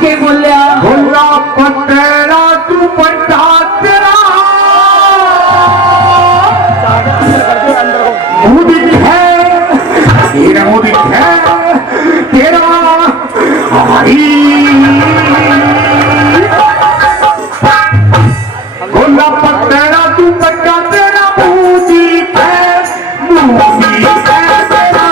के बोलिया बोला पतेरा तू पट्टा तेरा मोदी है तेरा, मोदी है तेरा हमारी। बोला पतेरा तू पट्टा तेरा मोदी है, मोदी है तेरा,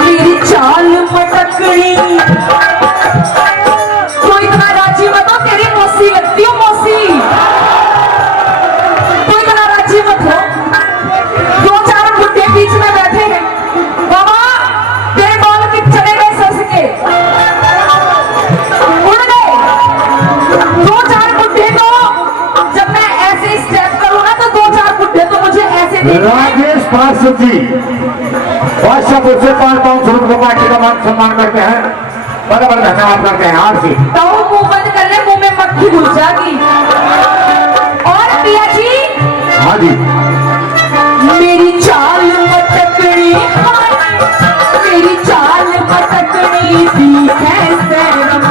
मेरी चाल मटकड़ी कोई इतना राजी मत हो, तेरी मौसी लगती हो मौसी, कोई इतना राजी मत हो। दो चार बुड्ढे बीच में बैठे हैं, बाबा तेरे बाल के चले गए सस के, उड़ गए। दो चार बुड्ढे को जब मैं ऐसे स्टेप करूँ ना तो दो चार बुड्ढे तो मुझे ऐसे राजेश पार्षद जी बादशाह मुझसे 500 रुपये पार्टी का मान सम्मान करते हैं, बराबर धन्यवाद करते हैं। आज से तो मुंह बंद कर ले, मुंह में मक्खी घुस जाएगी। और पिया जी, हाँ जी, मेरी चाल मटकड़ी, मेरी चाल मटकड़ी दी कैसे रम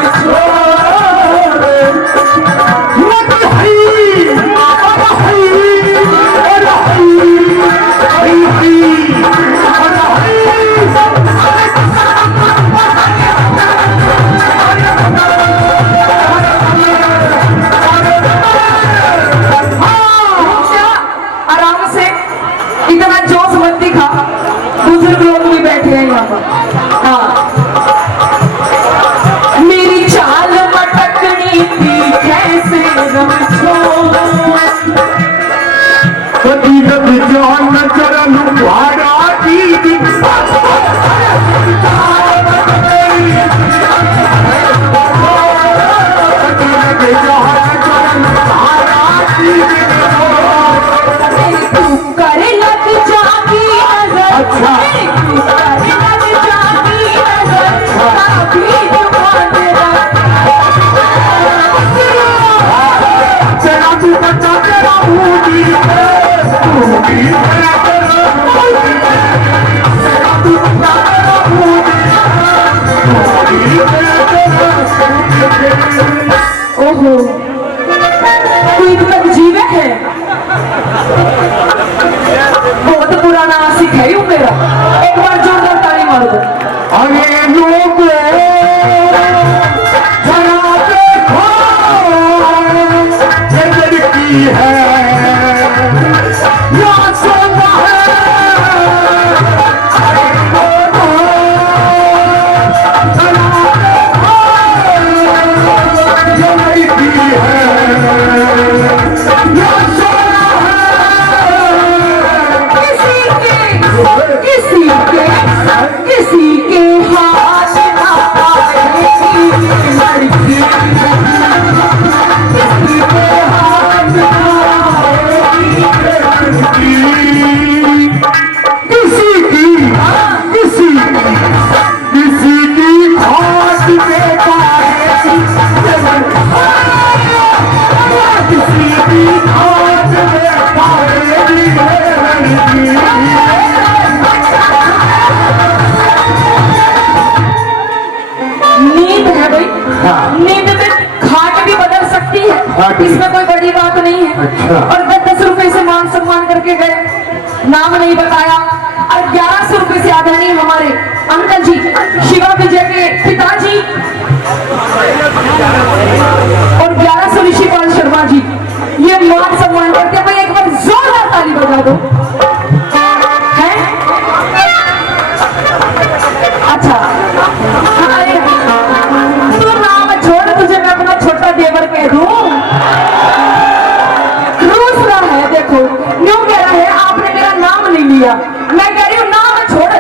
ओहो कोई तक जीवे है, बहुत पुराना आशिक है यू मेरा। एक बार जोरदार ताली मार दो। अरे लोग जरा देखो ये लड़की है या सोना है, ये लड़की है या सोना है। किसी के हाथ ना आएगी लड़की, किसी के हाथ ना आएगी किसी की और 10-10 रुपए से मान सम्मान करके गए, नाम नहीं बताया। और 1100 रुपए से आदरणीय हमारे अंकल जी शिवा विजय के पिताजी और 1100 ऋषिपाल शर्मा जी ये मान सम्मान करते हैं। भाई एक बार जोरदार ताली बजा दो। है अच्छा, अरे तू नाम छोड़, तुझे मैं अपना छोटा देवर कह दूं। रूस रहा है, देखो न्यू कह रहा है आपने मेरा नाम नहीं लिया। मैं कह रही हूँ नाम छोड़,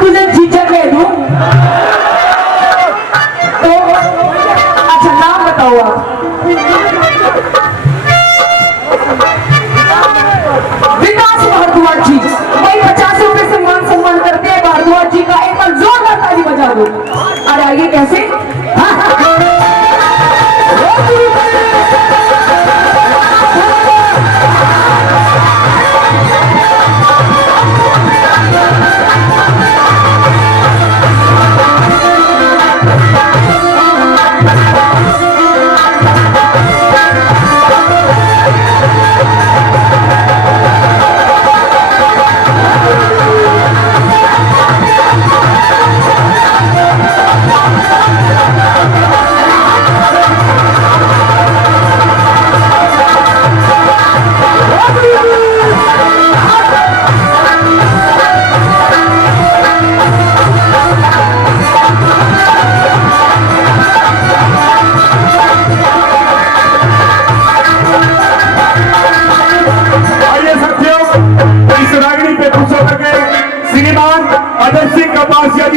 तुझे जीजा कह दूं। तो अच्छा नाम बताओ आप। विकास भारद्वाज जी, वही 50 रुपए से मान सम्मान करते हैं भारद्वाज जी का। एक बार जोरदार ताली बजा दो। अरे आइए कैसे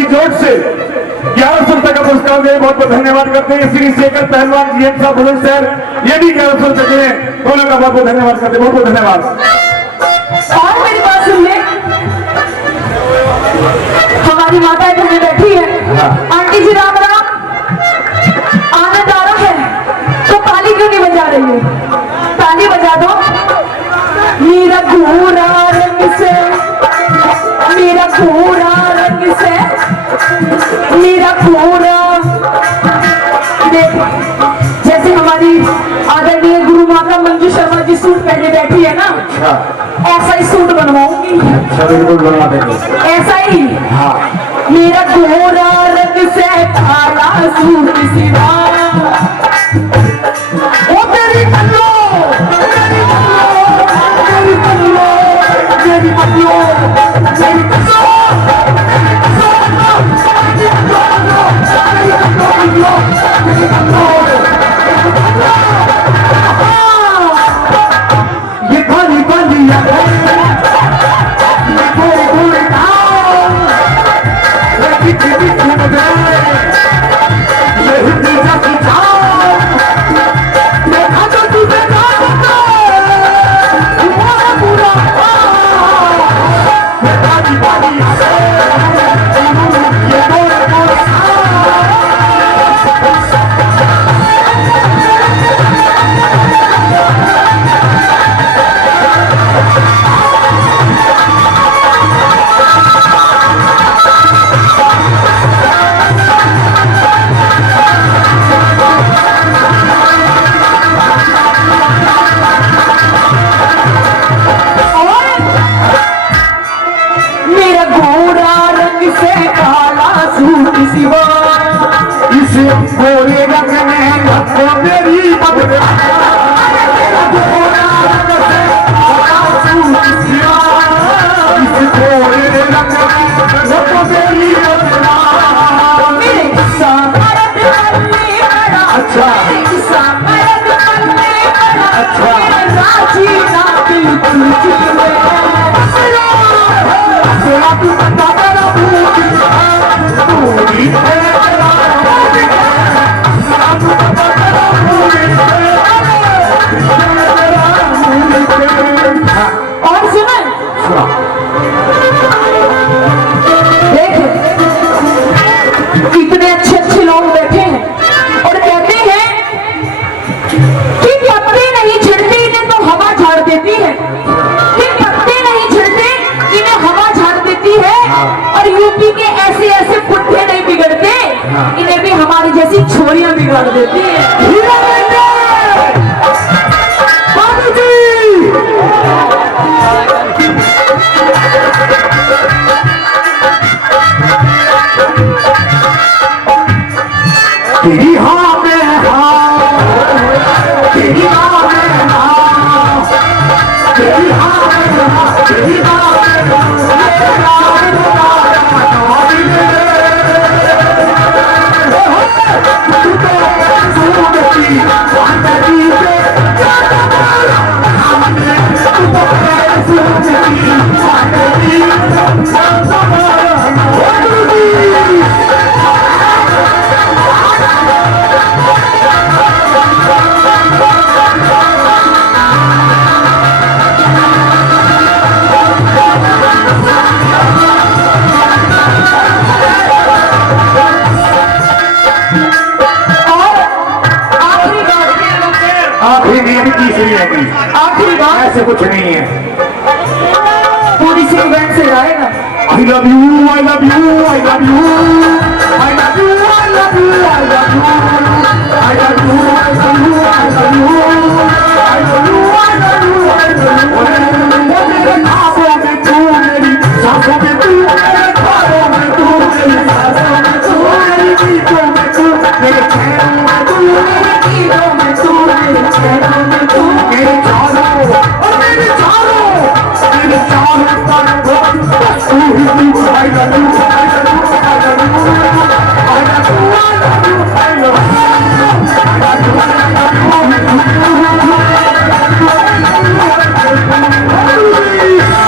जोड़ से 1100 रुपए का पुरस्कार दे, बहुत बहुत धन्यवाद करते हैं। श्री शेखर पहलवान जी साहब बुलंदशहर ये भी 1100 रुपए के लिए दोनों का बहुत बहुत धन्यवाद करते हैं। बहुत बहुत धन्यवाद। और मेरी बात सुन ले, हमारी माता घर में बैठी है। आंटी जी राम राम, आनंद आ रहा है तो ताली क्यों नहीं बजा रही है? ताली बजा दो। मेरा घोड़ा रंग से, मेरा घोड़ा रंग से, मेरा घोड़ा। देखो जैसे हमारी आदरणीय गुरु माता मंजू शर्मा जी सूट पहने बैठी है ना, ऐसा ही सूट बनवाऊंगी। बिल्कुल बनवा देंगे ऐसा ही। हाँ। मेरा घोड़ा रंग से काला सूट सिवा, ओ तेरी पल्लो, तेरी पल्लो, तेरी पल्लो, तेरी पल्लो, तेरी पल्लो, ये खाली खाली घोड़े रंग में रखो मेरी बदले, इस घोड़े रंग में रखो मेरी बदला। अच्छा अच्छा और सुनो, देखो कितने अच्छे अच्छे लोग बैठे हैं और कहते हैं कि पत्ते नहीं झड़ते इन्हें तो हवा झाड़ देती है, कि पत्ते नहीं झड़ते इन्हें हवा झाड़ देती है। और यूपी के ऐसे ऐसे पुट्ठे नहीं बिगड़ते, इन्हें भी हमारी जैसी छोरियां बिगाड़ देती है। तेरी हाँ में हाँ, तेरी हाँ में हाँ, तेरी हाँ में हाँ, तेरी हाँ में आखिरी नियम तीसरी है, आखिरी बात ऐसे कुछ नहीं है। पूरी सीक्वेंस से गाएगा। I love you, I love you, I love you, I love you, I love you, I love you, I love you, I love you, I love you, I love you, I love you, I love you। वो मेरे ख्वाबों में तू, मेरी सांसों में तू, मेरे ख्वाबों में तू, मेरी सांसों में तू, मेरी गीतों में तू, मेरे चैनों में तू, मेरे गीतों में तू, मेरे चैनों में तू, मेरे चारों और मेरे चारों पर बस तू ही तू। I love you, I love you, I love you, I love you, I love you, I love you, I love you,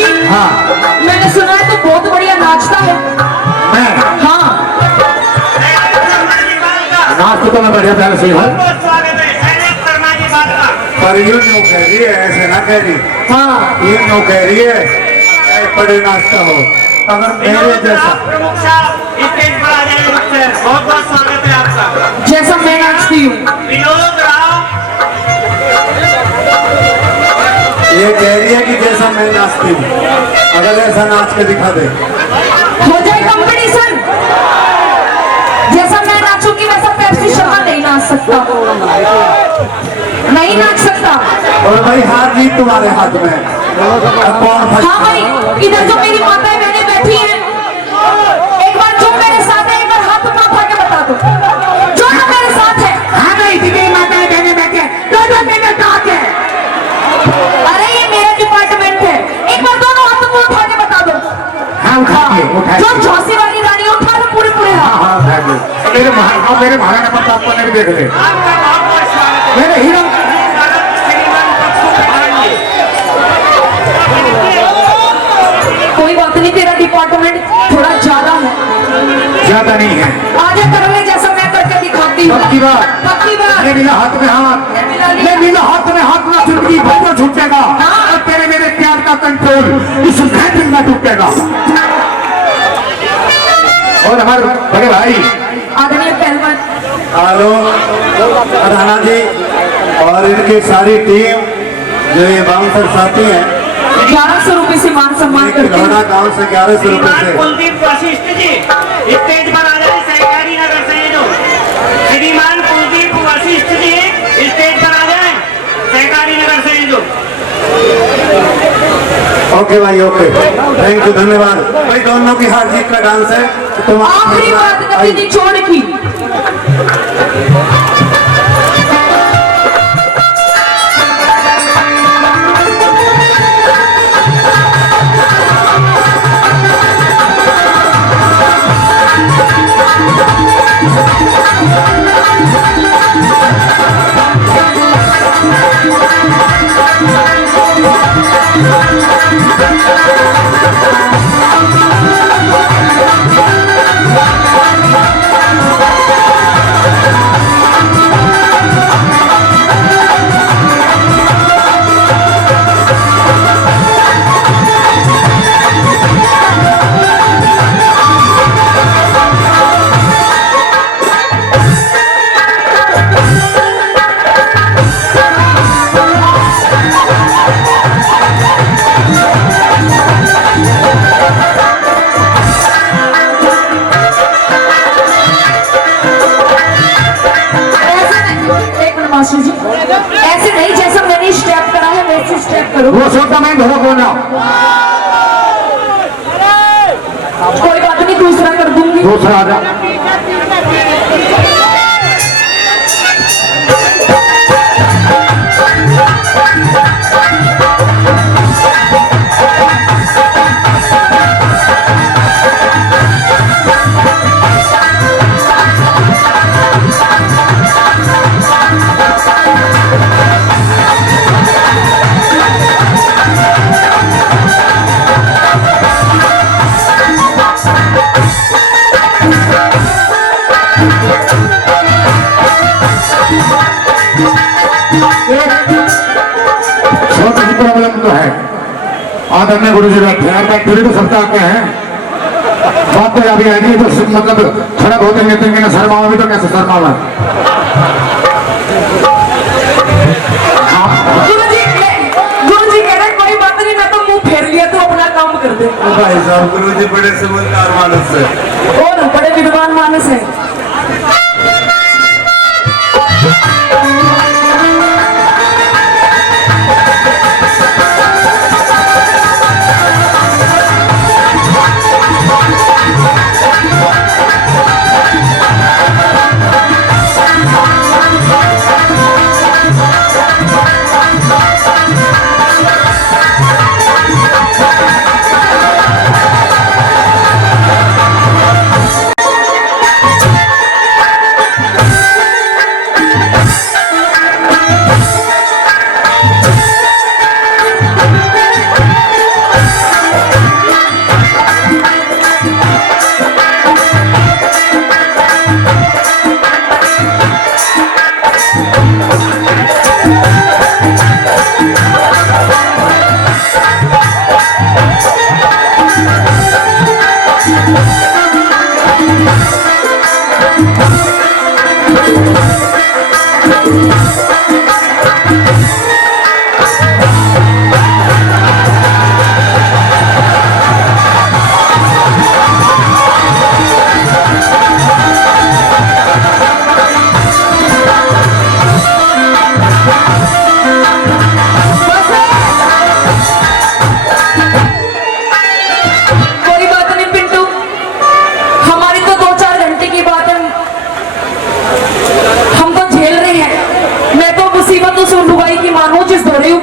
मैंने सुना है तो बहुत बढ़िया नाचता है। हाँ नाच तो मैं बढ़िया प्यार से हूँ, पर ये नो कह रही है, ऐसे ना कह रही। हाँ ये नो कह रही है बड़े नाचता हो, अगर मेरे जैसा प्रमुख साहब स्टेज पर आ जाए। बहुत बहुत स्वागत है आपका। जैसा मैं नाचती हूँ। विनोद राव ये कह रही है कि जैसा मैं नाचती हूँ, अगर ऐसा नाच के दिखा दे हो जाए कंपटीशन। जैसा मैं नाचूंगी वैसा पेप्सी शर्मा नहीं नाच सकता, नहीं नाच सकता। और भाई हार जीत तुम्हारे हाथ में है। अब कौन फंस- हाँ भाई, इधर जो मेरी माताएं बहनें बैठी हैं, एक बार जो मेरे साथ है एक बार हाथ उठा उठा के बता दो जो जो मेरे साथ है। हाँ भाई जितनी माताएं बहनें बैठी हैं, जो मेरे साथ है। अरे ये मेरा डिपार्टमेंट है, एक बार दोनों हाथ को उठा के बता दो। हाँ उठाइए जो झांसी वाली रानी है, उठा लो पूरे पूरे हाथ। हाँ उठाइए। मेरे महाराणा प्रताप को नहीं देख ले, आपका बहुत बहुत स्वागत है। मेरे हीरो श्रीमान पप्पू प्रधान जी। कोई बात नहीं, तेरा डिपार्टमेंट थोड़ा ज्यादा है। ज्यादा नहीं है। आगे कर ले जैसा मैं करके दिखाती हूँ। पक्की बात, पक्की बात। ये मिला हाथ में हाथ, ये मिला लिया। ये मिला हाथ में हाथ ना जिंदगी भर में छूटेगा, और तेरे मेरे प्यार का कंट्रोल इस महफिल में टूटेगा। और हमारे बड़े भाई आदरणीय पहलवान हेलो राणा जी और इनकी सारी टीम जो ये बाउंसर साथी हैं, 1100 रुपए से मान सम्मान करते हैं। खिलौना गांव से 1100 रुपए श्रीमान से। कुलदीप वशिष्ठ जी स्टेज पर आ जाए। सहकारी नगर से जो श्रीमान कुलदीप वशिष्ठ जी स्टेज पर आ जाए। सहकारी नगर से जो ओके भाई ओके, थैंक यू, धन्यवाद भाई। दोनों की हार जीत का डांस है तो आखिरी बात नदी निचोड़ की। करूं। वो सोचता मैं घोड़ा कौन ना कोई बात नहीं, दूसरा कर दूंगी। दूसरा आ जा छोटी सी प्रॉब्लम तो है। आदरणीय गुरु जी बैठे हैं, मैं फिर तो सबका आते हैं बात तो अभी आएगी तो मतलब खड़ा होते नेते ना शर्माओ भी तो कैसे शर्माओ है। गुरुजी कह रहे कोई बात नहीं, मैं तो मुंह फेर लिया, तो अपना काम कर दे। भाई साहब गुरुजी बड़े समझदार मानस है और बड़े विद्वान मानस है।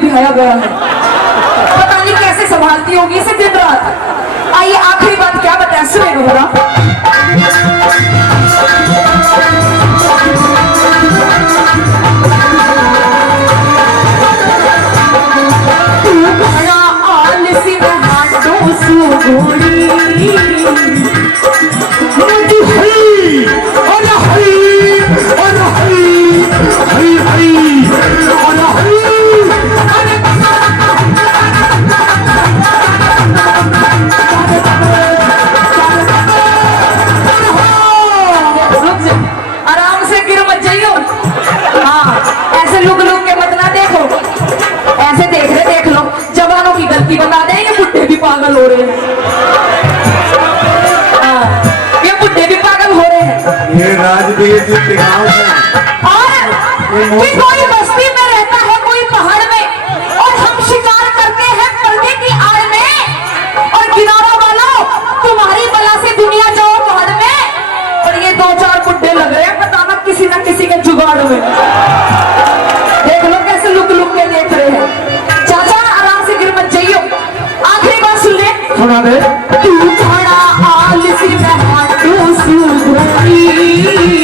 दिखाया गया है, पता नहीं कैसे संभालती होगी इसे दिन रात। आइए आखिरी बात क्या बताएं, सुने जरा। आराम से गिर मत जाइयो। हाँ ऐसे लुक लुक के मत ना देखो, ऐसे देख रहे देख लो, जवानों की गलती बता दे, ये बुढ़े भी पागल हो रहे हैं। ये बुढ़े भी पागल हो रहे हैं। ये राजवीर गाँव है और कि कोई बस्ती में रहता है, कोई पहाड़ में, और हम शिकार करते हैं पर्दे की आड़ में, और किनारा वालों तुम्हारी बला से दुनिया जाओ पहाड़ में। और ये दो चार बुड्ढे लग रहे हैं, पता ना किसी के जुगाड़ में। देख लो कैसे लुक लुक के देख रहे हैं। चाचा आराम से गिर मत जाइयो। आखिरी बात सुन ले, सुना दे। तू बड़ा आलसी तू सुधरी,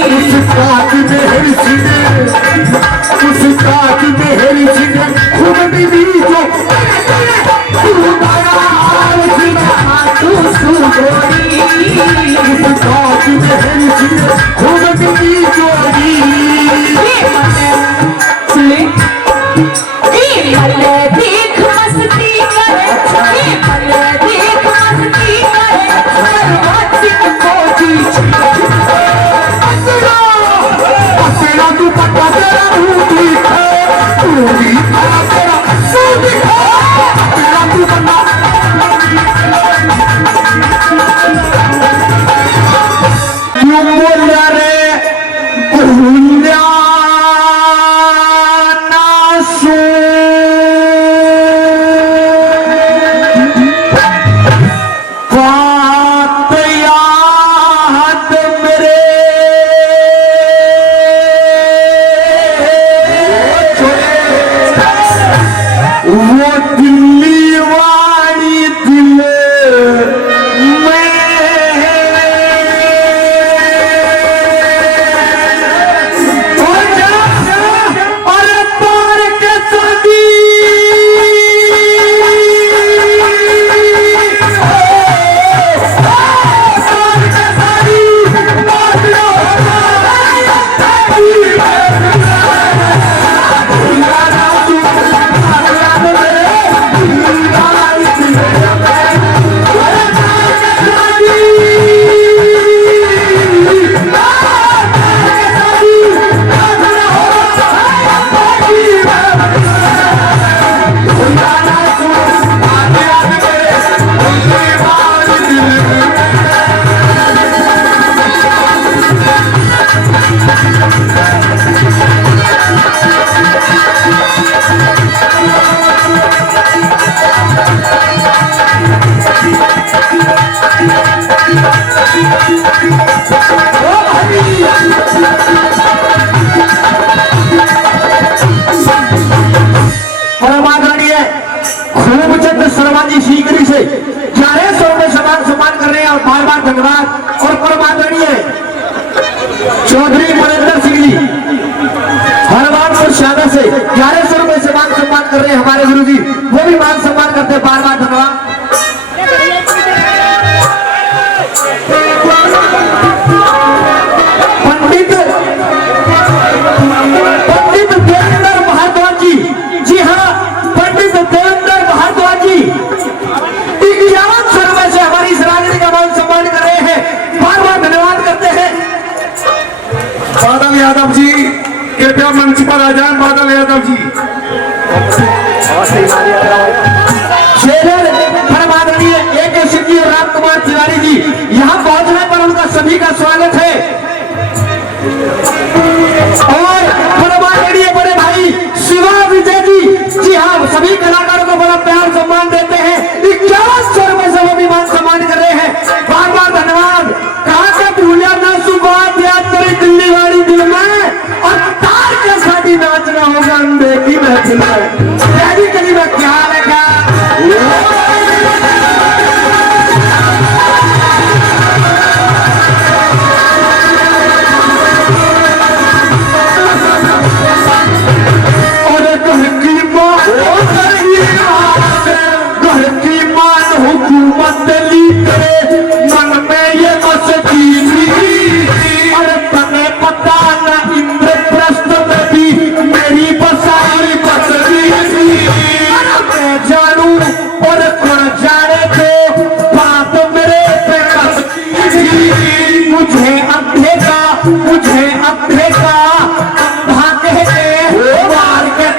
उस काज में हेरी सीने, उस काज में हेरी सीने, खुद भी जो तू बड़ा आलसी तू सुधरी, उस काज में हेरी सीने, खुद भी जोड़ी। देख मस्ती करे, देख मस्ती करे, तेरा तू पता तेरा रूठी है, तू भी तेरा सूदी है, तेरा तू पता क्यों बोला रे कुहुल्या ना सो परमादरणीय खूबचंद शर्मा जी सीकरी से 1100 रुपए सम्मान कर रहे हैं और बार बार धन्यवाद। और परमादरणीय चौधरी मनिंदर सिंह जी हरवानपुर शादा से 1100 रुपए से मान सम्मान कर रहे हैं हमारे गुरु जी, वो भी मान सम्मान करते हैं, बार बार धन्यवाद। पंडित देवेंद्र भारद्वाज जी, जी हाँ पंडित देवेंद्र भारद्वाज जी 5100 रुपए से हमारी इस राजनीति का मान सम्मान कर रहे हैं, बार बार धन्यवाद करते हैं। बादल यादव जी कृपया मंच पर आ जाएं। बादल यादव जी शेर परमादरणीय AK सिंह जी और राम कुमार तिवारी जी यहाँ पहुंचने पर उनका सभी का स्वागत है। और परमादरणीय बड़े भाई शिवा विजय जी, जी हाँ सभी कलाकारों को बड़ा प्यार सम्मान देते हैं, 5100 रुपए से वो भी मान सम्मान कर रहे हैं, बार बार धन्यवाद। कहा से भूलिया ना सुबह याद करे दिल्ली वाली दिल में, और तार के साथी नाचना होगा अंधे की महफिल में। यानी कहीं में क्या लगा हुकूमत ली करे मन में ये मस्ती, अरे तने पता न इंद्रप्रस्थ में भी मेरी बसाई बसती, मैं जानू और कौन जाने तो बात मेरे पे कसती, मुझे अंधे का अंधा कहते मार के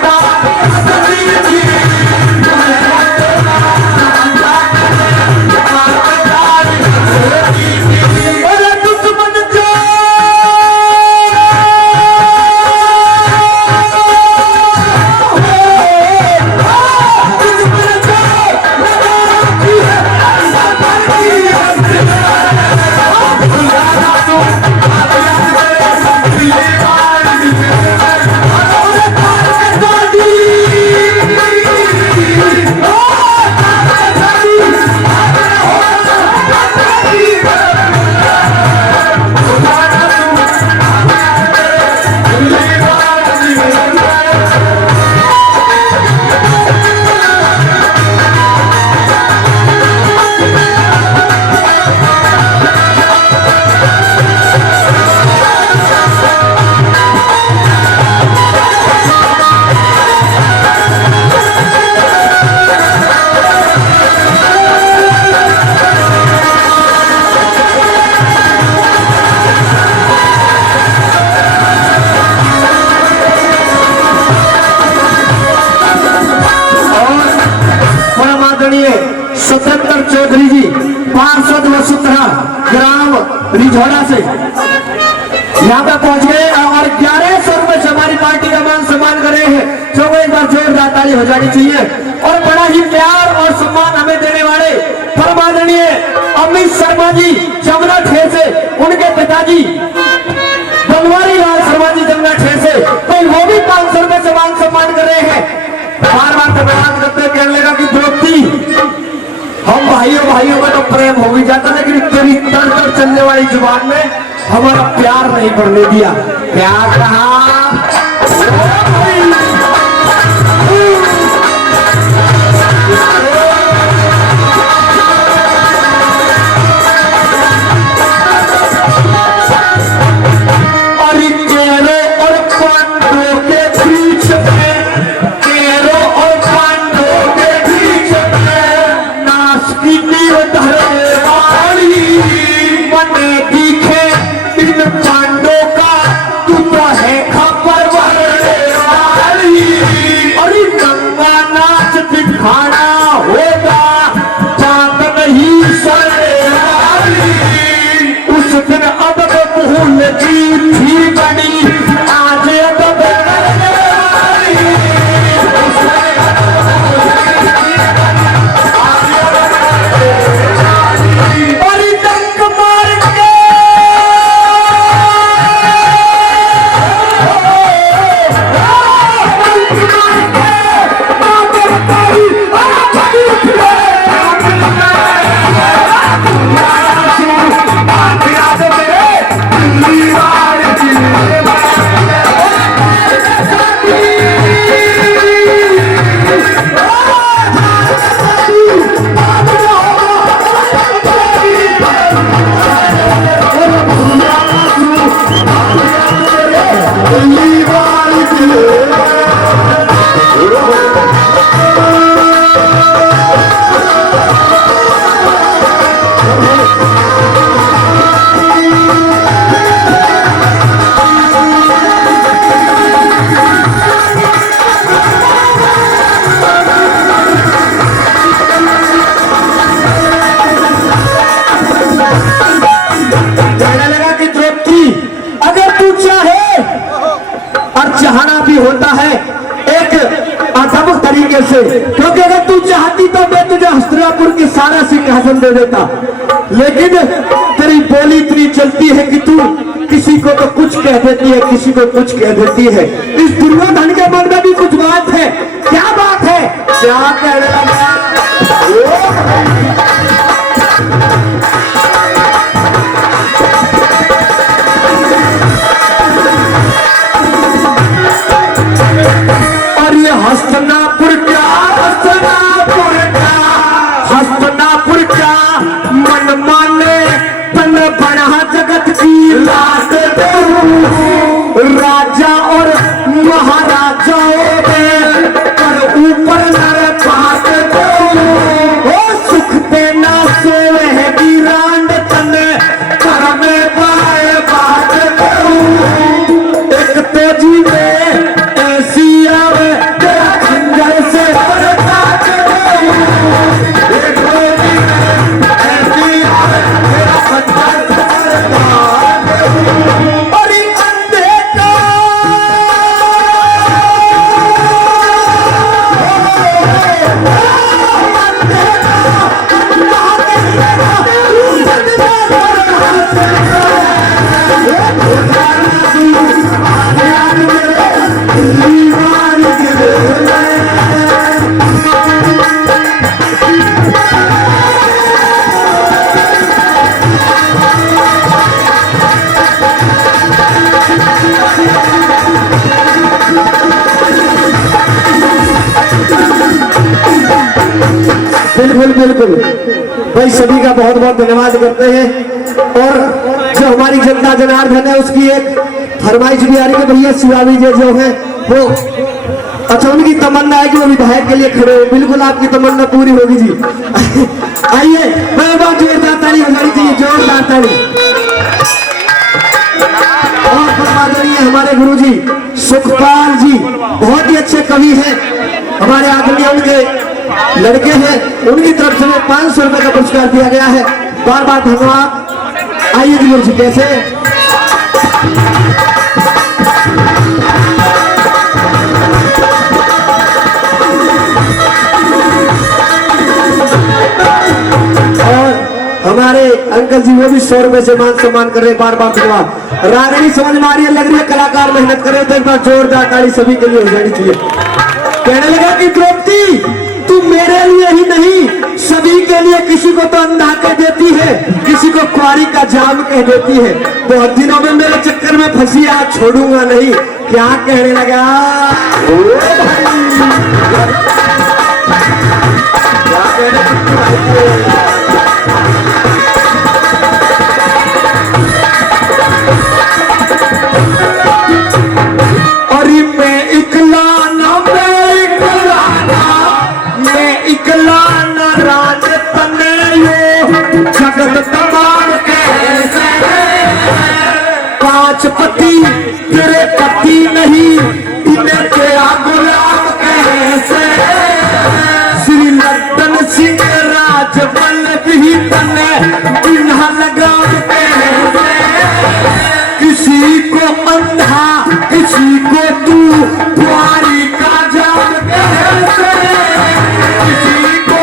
स्वतंत्र चौधरी जी पार्षद वसुंधरा ग्राम रिझौड़ा से यहाँ पे पहुंच गए और 1100 रुपए से हमारी पार्टी का मान सम्मान कर रहे हैं, जो एक बार जोरदार ताली हो जानी चाहिए। और बड़ा ही प्यार और सम्मान हमें देने वाले परमादरणीय अमित शर्मा जी जमुना ठेर से, उनके पिताजी बनवारी लाल शर्मा जी जमुना ठेर से, तो वो भी 500 रुपए से मान सम्मान कर रहे हैं, बार बार धन्यवाद करते हैं। कहने लगा कि दोस्ती हम भाइयों में तो प्रेम हो भी जाता, लेकिन तेरी तड़ चलने वाली जुबान में हमारा प्यार नहीं बढ़ने दिया। प्यार कहा पांडों का तू तो है खबर वाली। भाषण दे देता, लेकिन तेरी बोली इतनी चलती है कि तू किसी को तो कुछ कह देती है, किसी को कुछ कह देती है। इस दुर्योधन के मन में भी कुछ बात है। क्या बात है? क्या कहने लगा? और ये हस्तिनापुर क्या मन माने तन बना जगत की लाट राजा और महाराजाओं में पर ऊपर नर पाट ओ सुख देना सोएगी रांड तन कर में पाए बात एक तो जीवे ऐसी आवे तेरा खंजर से बिल्कुल बिल्कुल भाई, सभी का बहुत बहुत धन्यवाद करते हैं। और जो हमारी जनता जनार्दन है उसकी एक फरमाइश भी आ रही है भैया, शिवाजी जी जो है वो, अच्छा उनकी तमन्ना है कि वो विधायक के लिए खड़े हो। बिल्कुल आपकी तमन्ना पूरी होगी जी। आइए, मैं बहुत जोरदार ताली बजानी चाहिए, जोरदार ताली। और परमादरणीय हमारे गुरुजी सुखपाल जी बहुत ही अच्छे कवि हैं, हमारे आदरणीय उनके लड़के हैं, उनकी तरफ से 500 रुपए का पुरस्कार दिया गया है। बार बार धन्यवाद। आइए जी गुरुजी, कैसे हमारे अंकल जी वो भी 100 रुपए से मान सम्मान कर रहे हैं। बार बार धन्यवाद। रागनी समझ में आ रही है, लग रही है कलाकार मेहनत कर रहे हैं, तो एक बार जोरदार ताली सभी के लिए हो जानी चाहिए। कहने लगा कि द्रौपदी तू मेरे लिए ही नहीं सभी के लिए किसी को तो अंधा कह देती है, किसी को कुआरी का जाम कह देती है। बहुत दिनों में मेरे चक्कर में फंसी, आज छोड़ूंगा नहीं। क्या कहने लगा? क्या कहने पति तेरे पति नहीं, इन्हें तेरा गुलाम कैसे? श्री लड्डन सिंह राजबल भी तने बिना लगाम कैसे? किसी को अंधा किसी को तू कुआरी का जाम कैसे? किसी को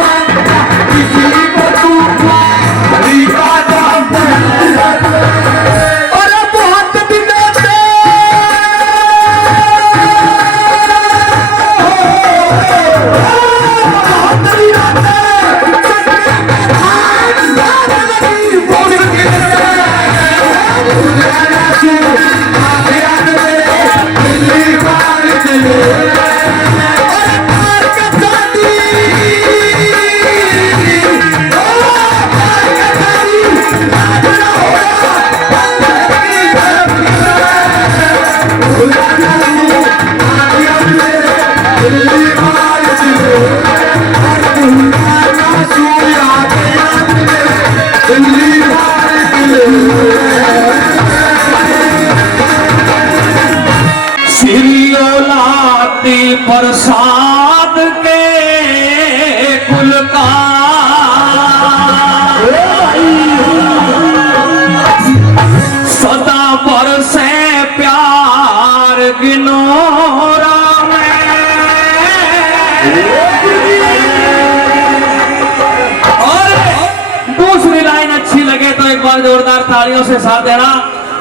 तू कुआरी का जाम कैसे? जोरदार तालियों से साथ देना।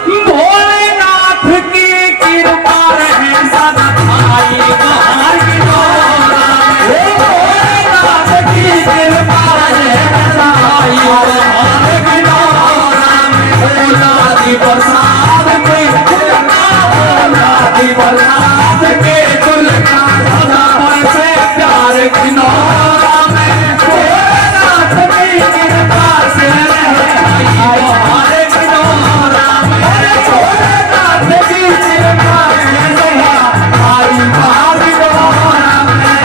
भोलेनाथ की कृपा रहे सदा भाई बाहर की डोरा में। भोलेनाथ की कृपा रहे सदा भाई बाहर की डोरा में। ओलादी प्रसाद के ओलादी प्रसाद के दुल्हा सदा से प्यार की नौरा में। भोलेनाथ की कृपा से रहे भाई बाहर की डोरा में। भोलेनाथ की कृपा से रहे भाई बाहर की डोरा में।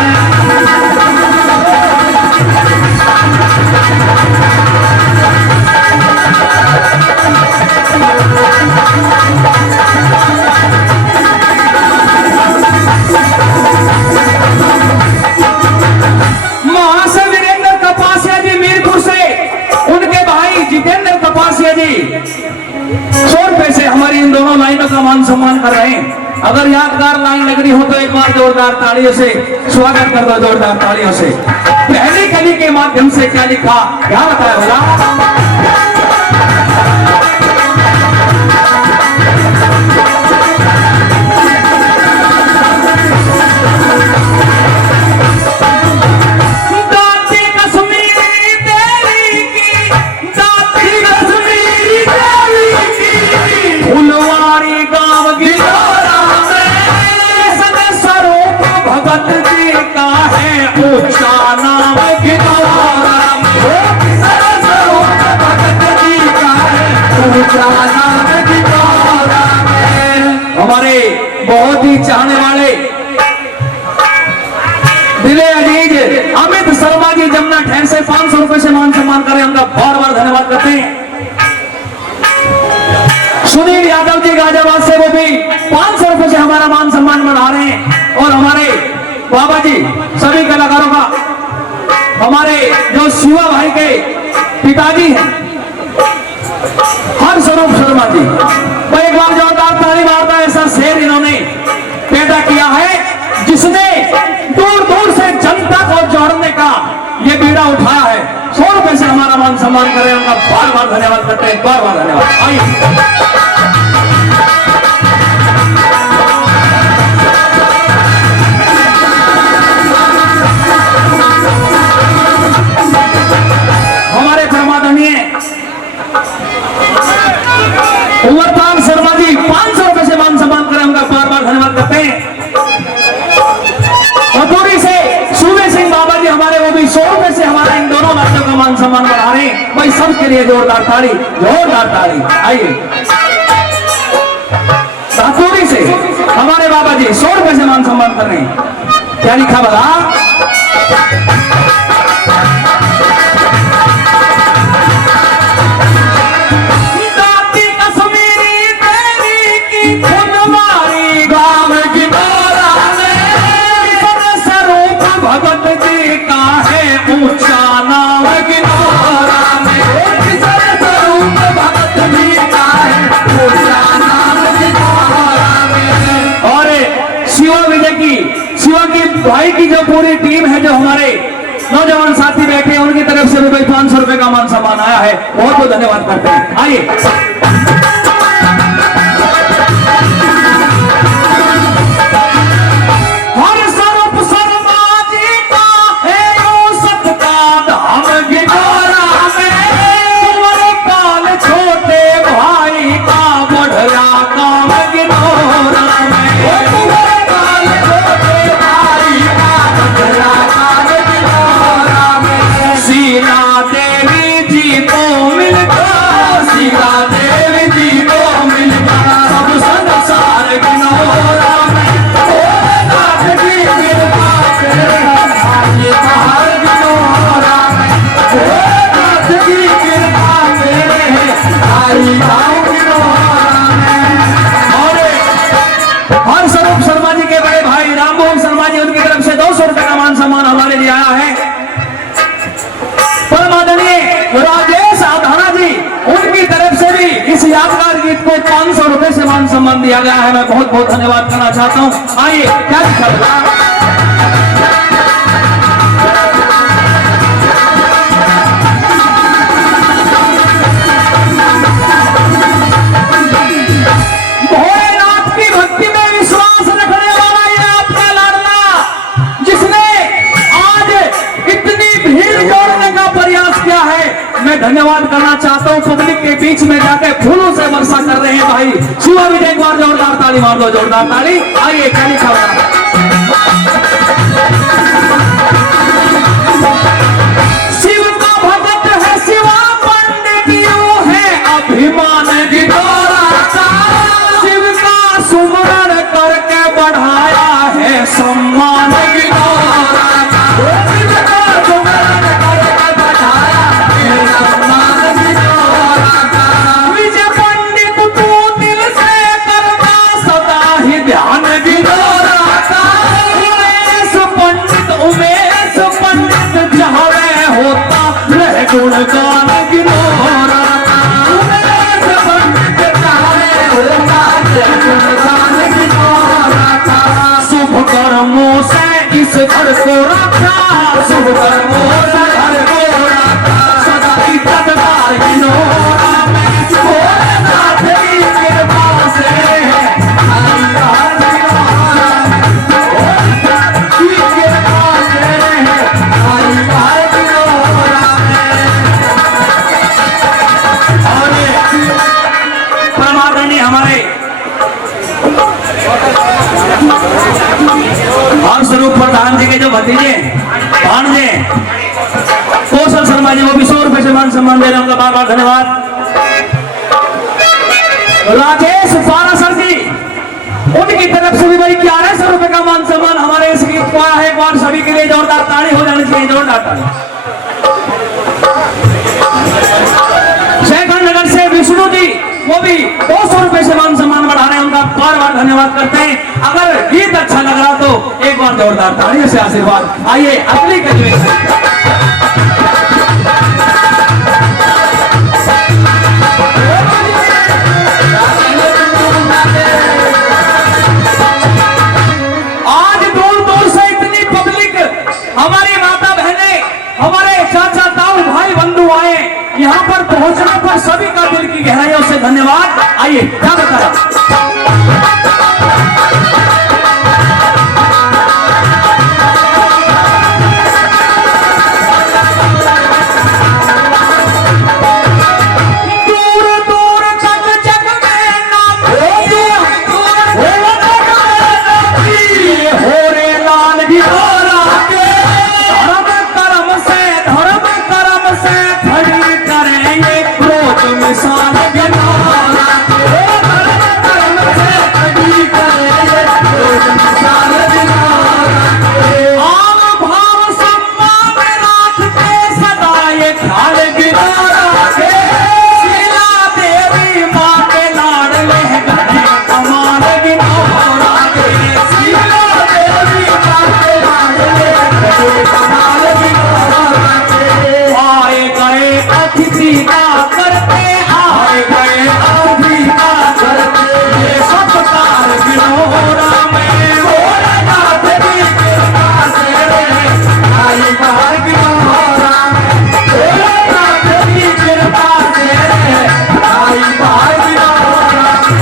महाशय वीरेंद्र कपासिया जी मीरपुर से, उनके भाई जितेंद्र कपासिया जी 100 रुपए से हमारी इन दोनों लाइनों का मान सम्मान कर रहे हैं। अगर यादगार लाइन लग रही हो तो एक बार जोरदार तालियों से स्वागत कर दो, जोरदार तालियों से। पहली कली के माध्यम से क्या लिखा, क्या बताया होगा? हमारे बहुत ही चाहने वाले दिले अजीज अमित शर्मा जी जमुना ठहर से 500 रुपए से मान सम्मान करें, उनका बार बार धन्यवाद करते हैं। सुनील यादव जी गाजियाबाद से वो भी 500 रुपए से हमारा मान सम्मान बढ़ा रहे हैं। और हमारे बाबा जी सभी कलाकारों का, हमारे जो शिवा भाई के पिताजी हैं हरस्वरूप शर्मा जी, वो एक बार जोरदार ताली मारता है। ऐसा शेर इन्होंने पैदा किया है जिसने दूर दूर से जनता को जोड़ने का ये बीड़ा उठाया है। 100 रुपए से हमारा मान सम्मान करें, उनका बार बार धन्यवाद करते हैं, बार बार धन्यवाद। आइए हमारे परमादरणीय उमरपाल शर्मा जी 500 रुपए से मान सम्मान करें, उनका बार बार धन्यवाद करते हैं। खतौरी से सूबे सिंह बाबा जी हमारे, वो भी 100 रुपए से हमारा इन दोनों राज्यों का मान सम्मान बढ़ा रहे हैं। भाई सबके लिए जोरदार ताली, जोरदार ताली। आइए खतौरी से हमारे बाबा जी 100 रुपए से मान सम्मान कर रहे हैं। क्या लिखा बता? भाई की जो पूरी टीम है, जो हमारे नौजवान साथी बैठे हैं, उनकी तरफ से भी भाई 500 रुपए का मान सम्मान आया है। बहुत बहुत धन्यवाद करते हैं। आइए हर स्वरूप शर्मा जी का है सत्कार हम गिनौरा में। तुम्हारे काल छोटे भाई का बढ़िया काम गिनौरा में। सीता देवी जी को मिलकर सब संसार गिनौरा में। भोलेनाथ की कृपा से भाई बाहर गिनौरा में। भोलेनाथ की कृपा से भाई बाहर गिनौरा में। और हरस्वरूप शर्मा जी के बड़े भाई राममोहन शर्मा जी, उनकी तरफ से 200 रुपए का मान सम्मान हमारे लिए आया है। परमादरणीय राजेश आधाना जी, उनकी तरफ से भी इस यादगार गीत को 500 रुपए से मान सम्मान दिया गया है। मैं बहुत बहुत धन्यवाद करना चाहता हूं। आइए क्या लिखा होगा? वर्षा कर रहे हैं भाई। शिवा भी एक बार जोरदार ताली मार दो, जोरदार ताली। आइए क्या लिखा हुआ है? शिव का भगत है शिवा पंडित, यो है अभिमान गिनोरा का। शिव का सुमरण करके बढ़ाया है सम्मान गिनोरा का। शिव का सुमरण करके बढ़ाया है सम्मान गिनोरा का। विजय पंडित तू दिल से करना सदा ही ध्यान गिनोरा का। उमेश पंडित जहाँ होता रह गुणगान गिनोरा का। उमेश पंडित जहाँ होता रह गुणगान गिनोरा का। शुभ कर्मों से इस घर को रखा, शुभ कर्मों से घर को रखा। सदा ही तकदार गिनोरा में भोलेनाथ की कृपा से है। हमारे हम स्वरूप प्रधान जी के जो भतीजे भांजे कौशल शर्मा जी, वो भी 100 रुपए से मान सम्मान दे रहे हैं, उनका बार बार धन्यवाद। राजेश पारासर जी, उनकी तरफ से भी भाई 1100 रुपए का मान सम्मान हमारे इस गीत को आया है। एक बार सभी के लिए जोरदार ताली हो जानी चाहिए, जोरदार ताली। शेखर नगर से विष्णु जी, वो भी 200 रुपए से मान सम्मान बढ़ा रहे हैं, उनका बार बार धन्यवाद करते हैं। अगर गीत अच्छा लग रहा तो एक बार जोरदार तालियों से आशीर्वाद। आइए अगली कजवे आज दूर दूर से इतनी पब्लिक, हमारी माता बहनें, हमारे चाचा ताऊ भाई बंधु आए यहाँ पर पहुंचने पर सभी का दिल की गहराइयों से धन्यवाद। आइए क्या बताया? दूर दूर तक जग में नाम हो रे लाल गिनोरा के। धर्म कर्म से खड़ी करेंगे रोज मिसाल गिनोरा के। धर्म से खड़ी करेंगे रोज मिसाल गिनोरा के। आम भाव सम्मान रात के सदा ये ख्याल गिनोरा के। शीला देवी माँ के लाडले गधे कमाल गिनोरा के। शीला देवी माँ के लाडले गधे कमाल गिनोरा के। आए गए अतिथि का करते, आए गए अतिथि का करते, ये सत्कार गिनोरा में भोलेनाथ की कृपा से आई बार गिनोरा में। भोलेनाथ की कृपा से आई बार गिनोरा में।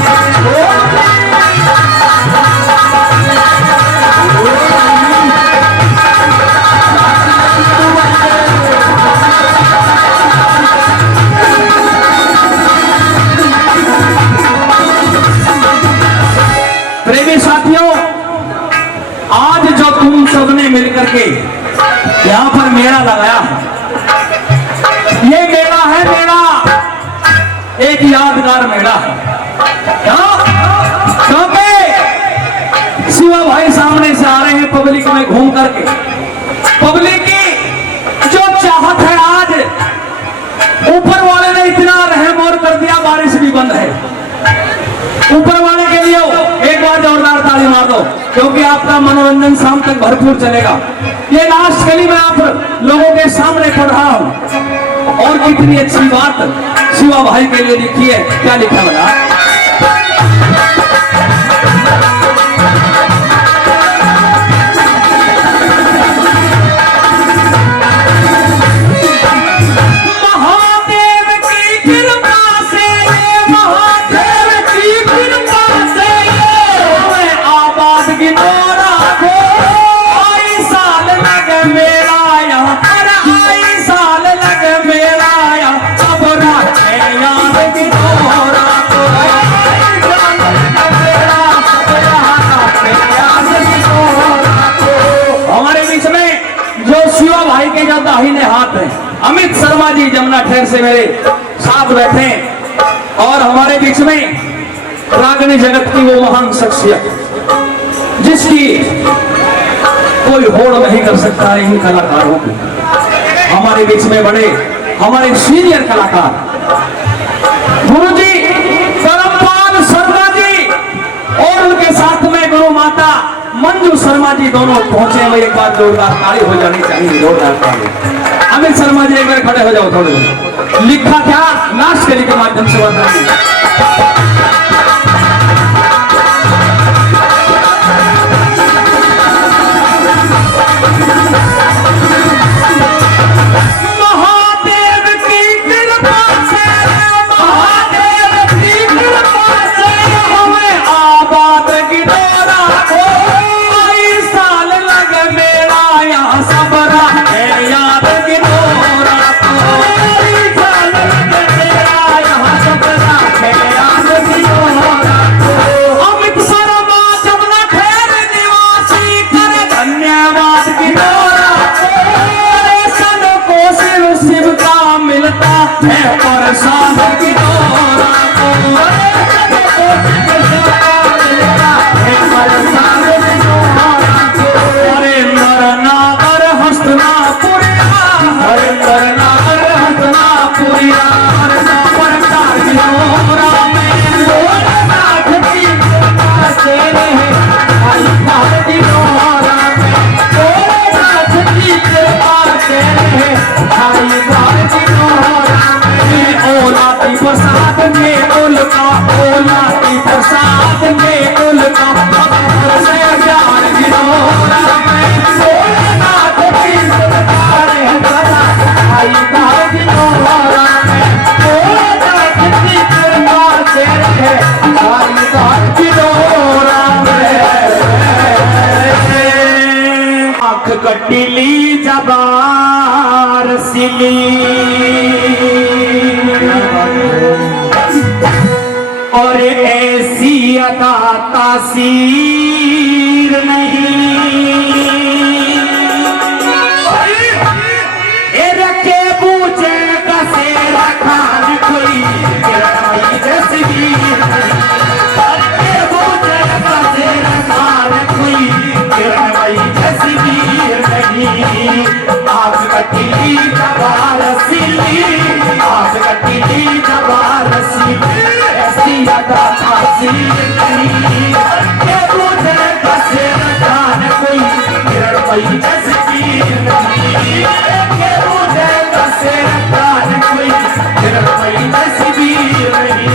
प्रेमी साथियों, आज जो तुम सबने मिलकर के यहाँ पर मेला लगाया, ये मेला है, मेला एक यादगार मेला है। क्योंकि शिवा भाई सामने से आ रहे हैं पब्लिक में घूम करके। पब्लिक की जो चाहत है, आज ऊपर वाले ने इतना रहम और कर दिया, बारिश भी बंद है। ऊपर वाले के लिए एक बार जोरदार ताली मार दो, क्योंकि आपका मनोरंजन शाम तक भरपूर चलेगा। ये लास्ट कली मैं आप लोगों के सामने पढ़ रहा हूं, और कितनी अच्छी बात शिवा भाई के लिए लिखी है। क्या लिखा बता? से मेरे साथ बैठे और हमारे बीच में रागनी जगत की वो महान शख्सियत जिसकी कोई होड़ नहीं कर सकता है इन कलाकारों को। हमारे बीच में बड़े हमारे सीनियर कलाकार गुरुजी परमपाल शर्मा जी और उनके साथ में गुरु माता मंजू शर्मा जी दोनों पहुंचे हैं। एक बार जोरदार ताली हो जानी चाहिए, जोरदार ताली। अमित शर्मा जी एक बार खड़े हो जाओ थोड़े। लिखा क्या लास्ट कली के माध्यम से बताइए। कटीली जबार सिली और ऐसी अदा तासीर नहीं रखे बूझे कसे रखान कोई तस्वीर रखे बूझे कसे रखान कोई तस्वीर नहीं। आग कटीली जबार सिली आग कटीली जबार सिली ऐसी अदा तासीर नहीं के मुझे कसे रखान कोई किरणमयी तस्वीर नहीं के मुझे कसे रखान कोई किरणमयी तस्वीर नहीं।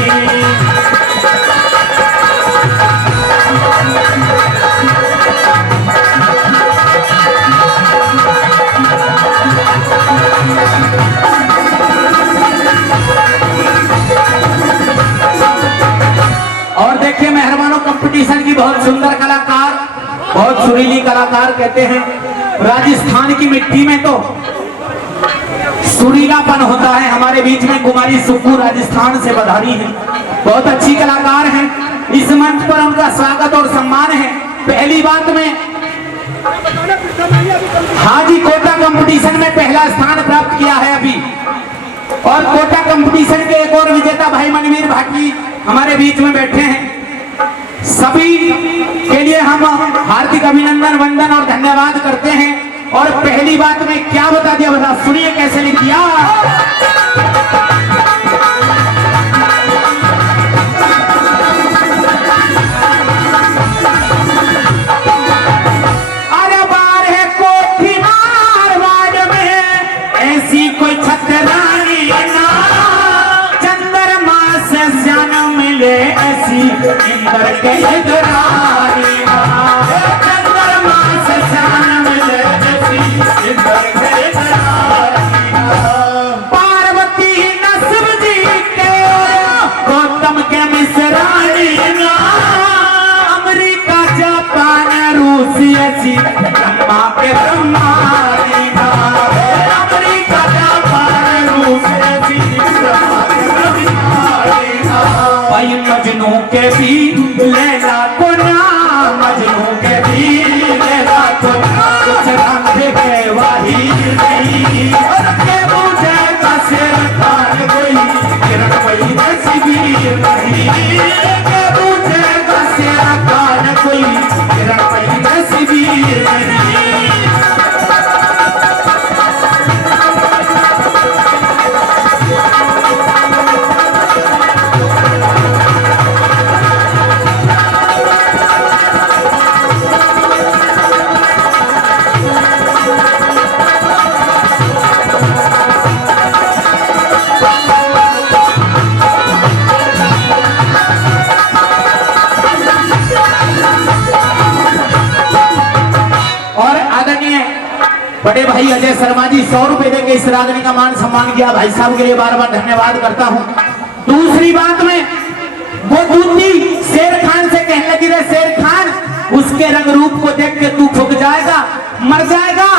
और देखिए मेहरबानों कंपटीशन की बहुत सुंदर कलाकार बहुत सुरीली कलाकार कहते हैं राजस्थान की मिट्टी में तो सुरीलापन होता है। हमारे बीच में कुमारी सुक्कू राजस्थान से पधारी है, बहुत अच्छी कलाकार हैं। इस मंच पर उनका स्वागत और सम्मान है। पहली बात में हाजी कोटा कंपटीशन में पहला स्थान प्राप्त किया है अभी, और कोटा कंपटीशन के एक और विजेता भाई मनवीर भाटी हमारे बीच में बैठे हैं। सभी के लिए हम हार्दिक अभिनंदन वंदन और धन्यवाद करते हैं। और पहली बात में क्या बता दिया, बता सुनिए कैसे लिख दिया। अरे बार है कोठी मारवाड़ में ऐसी कोई छतरानी ना, चंद्रमा से जन्म मिले ऐसी इंद्र के इधरानी ना, चंद्रमा से जन्म मिले ऐसी इंद्र के इधरानी ना। पार्वती नस्ब जी के गौतम के मिश्रानी ना, अमेरिका जापान रूस ऐसी ब्रह्मा के ब्रह्मानी ना, अमेरिका जापान रूस ऐसी ब्रह्मा के ब्रह्मानी ना। भाई मजनू के भी लैला को ना, मजनू के भी लैला को ना, कुछ रंग के वही नहीं के मुझे कसे रखान बड़े भाई अजय शर्मा जी 100 रुपए देके इस रागनी का मान सम्मान किया, भाई साहब के लिए बार बार धन्यवाद करता हूँ। दूसरी बात में वो दूती शेर खान से कहने लगी, रे शेर खान, उसके रंग रूप को देख के तू फूक जाएगा, मर जाएगा,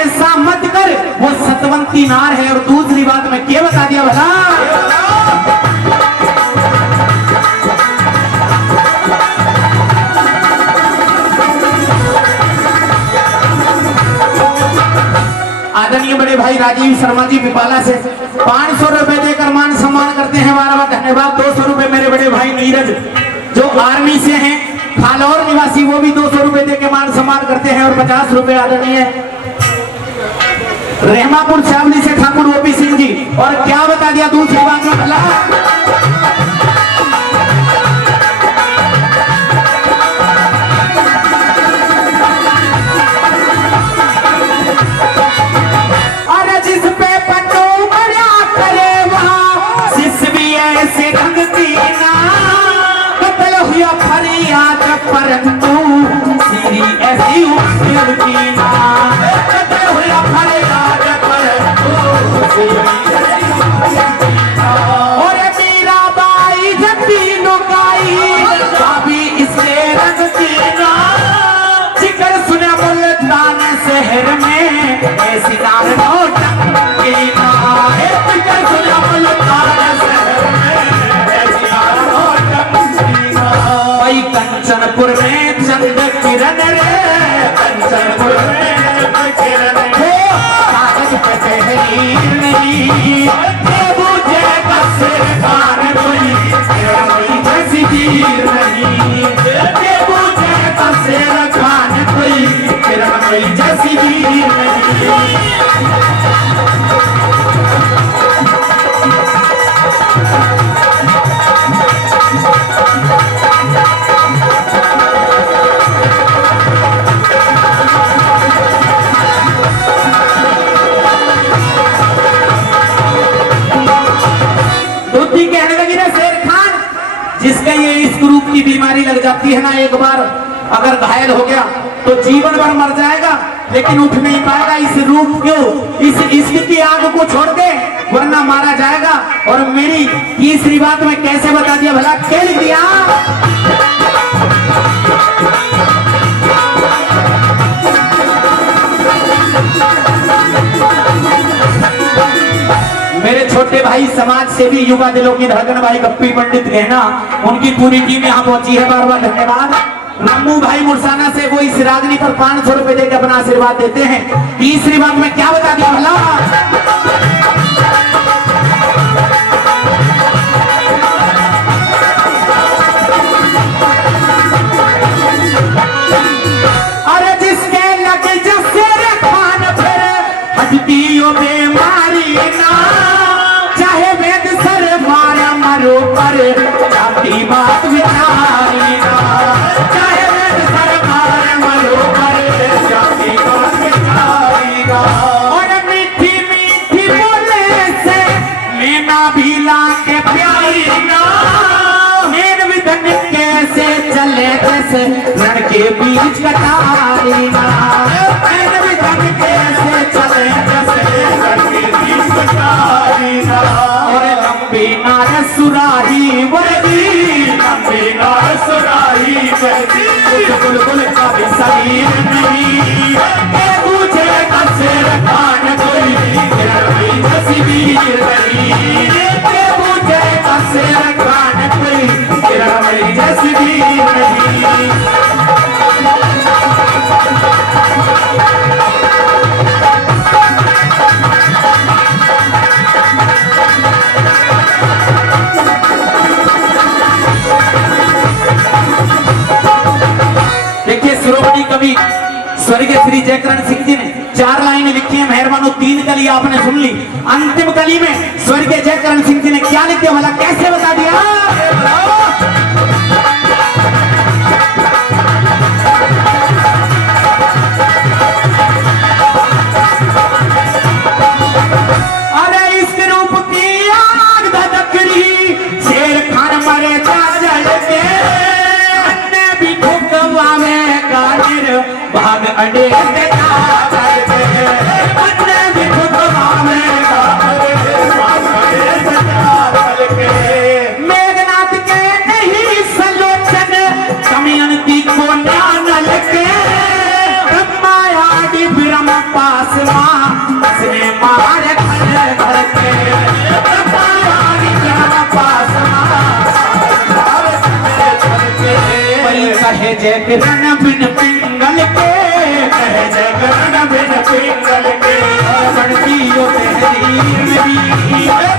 ऐसा मत कर, वो सतवंती नार है। और दूसरी बात में क्या बता दिया भला, आदरणीय बड़े भाई राजीव शर्मा जी पिपाला से 500 रुपए देकर मान सम्मान करते हैं, बार बार धन्यवाद। 200 रुपए मेरे बड़े भाई नीरज जो आर्मी से हैं, खालौर निवासी, वो भी 200 रुपए देकर मान सम्मान करते हैं। और 50 रुपए आदरणीय रहमापुर छावनी से ठाकुर ओपी सिंह जी। और क्या बता दिया दूसरी बात में भला, परंतु सीरी ऐसी की ना, हुआ फरियाद परंतु सीरी ऐसी। और मेरा बाई जब लुकाई अभी इससे रंग की ना, जिक्र सुना मुल्तान शहर में ऐसी नार की ना, जिक्र सुना मुल्तान शहर में ऐसी नार की ना। भाई कंचनपुर में चंद किरण रे, कंचनपुर में चंद किरण हो, कागज पे तहरीर नहीं, बुझे कसर खान कोई जैसी वीर नहीं, बुझे कसर खान कोई जैसी वीर नहीं। जिसका ये इस ग्रुप की बीमारी लग जाती है ना, एक बार अगर घायल हो गया तो जीवन भर मर जाएगा, लेकिन उठ नहीं पाएगा। इस रूप को, इस इश्क की आग को छोड़ दे वरना मारा जाएगा। और मेरी तीसरी बात में कैसे बता दिया भला, क्या लिख दिया, मेरे छोटे भाई समाज सेवी युवा दिलों की धड़कन भाई गप्पी पंडित कहना, उनकी पूरी टीम यहाँ पहुंची है, बार बार धन्यवाद। रम्मू भाई मुरसाना से वो इस रागनी पर 500 रुपए देकर अपना आशीर्वाद देते हैं। तीसरी बात में क्या बता दिया भला, अरे जिसके लगे जैसे खान फिर हटतियों बीमारी ना, चाहे वेद सर मारा मरो पर जाती बात विचारी ना, चाहे वेद सर मारा मरो पर जाती बात विचारी ना। और मीठी मीठी बोले से मीना भी लाके प्यारी ना, मेन विधन कैसे चले जैसे रण के बीच कटारी ना, मेन विधन कैसे चले जैसे रण के बीच कटारी ना। और लंबी नार सुराही वर्दी, लंबी नार सुराही वर्दी, बुलबुल का भी शरीर नहीं, पूछे कसर खान कोई जैसी वीर नहीं, पूछे कसर खान कोई जैसी वीर नहीं। देखिए श्रोमणी कवि स्वर्गीय श्री जयकरण सिंह जी ने 4 लाइनें लिखी है, मेहरबानो 3 कली आपने सुन ली, अंतिम कली में स्वर्गीय जयकरण सिंह जी ने क्या लिखे भला, कैसे बता दिया, अरे इस रूप की आग धधकड़ी, शेर खान मरे जल के, भी ठुकवावे गाजिर भाग अड़े जय किरण बिन पिंगल के, कह जय किरण बिन पिंगल के, बनती हो तहरीर मेरी,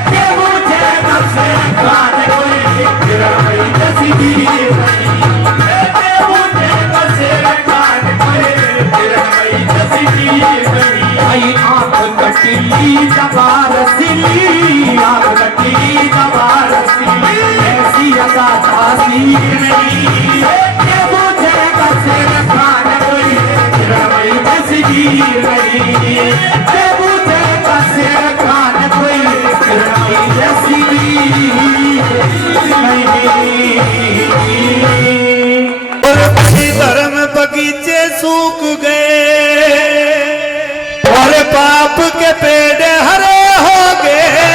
के मुझे बसे कान कोई किरण में तस्वीर नहीं, के मुझे बसे कान कोई किरण में तस्वीर नहीं। आई आँख कटी जबार सिली, आँख कटी जबार सिली, ऐसी अदा तासीर नहीं, के मुझे बसे कान कोई किरण में तस्वीर नहीं, के मुझे बसे कान कोई किरण में तस्वीर नहीं। धर्म बगीचे सूख गए और पाप के पेड़ हरे हो गए,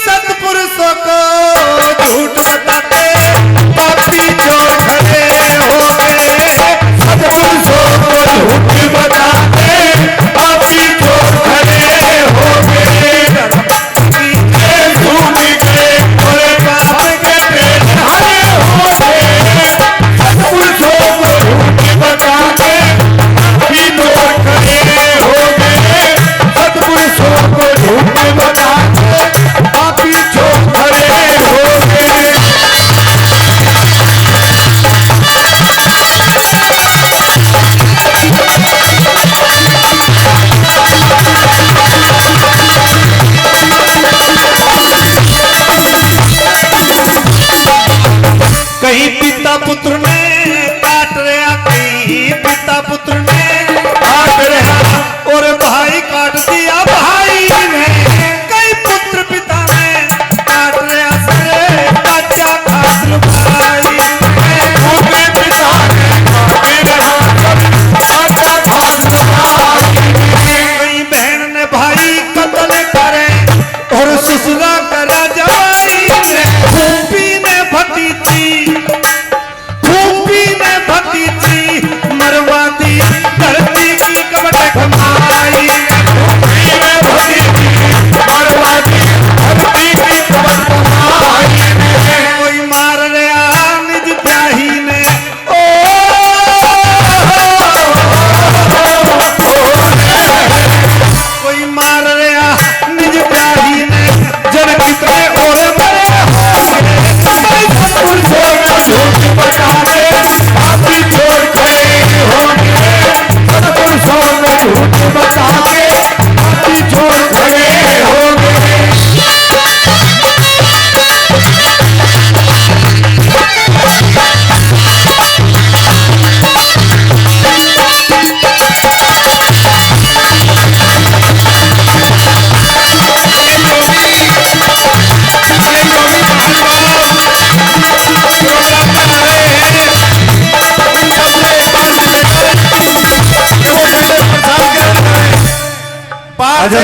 सत्पुरुषों को झूठ बताते पापी चोर खड़े हो गए, सत्पुरुषों को झूठ बताते पापी चोर खड़े हो गए, झूठ गए और पाप के पेड़ हरे हो गए, सत्पुरुषों को झूठ बताते पापी चोर खड़े हो गए, सत्पुरुषों को झूठ बताते पापी चोर खड़े हो गए। कहीं पिता पुत्र ने काट रहा, कहीं पिता पुत्र ने काट रहा और भाई काट दिया भाई ने, कहीं पुत्र पिता ने काट रहा से बच्चा काट भाई ने, पुत्र पिता ने काट रहा बच्चा काट भाई ने, कहीं बहन ने भाई कत्ल करे और ससुरा करा जवाई ने, फूफी ने भतीजी मरवा दी धरती की कपट कमाई, फूफी ने भतीजी मरवा दी धरती की कपट कमाई, कोई मार रहा निज प्याही ने, ओ कोई मार रहा निज प्याही ने, जन कितने और मरे झूठ बताने पापी चोर खड़े होंगे, सत्पुरुषों को झूठ बता के पापी चोर खड़े होंगे।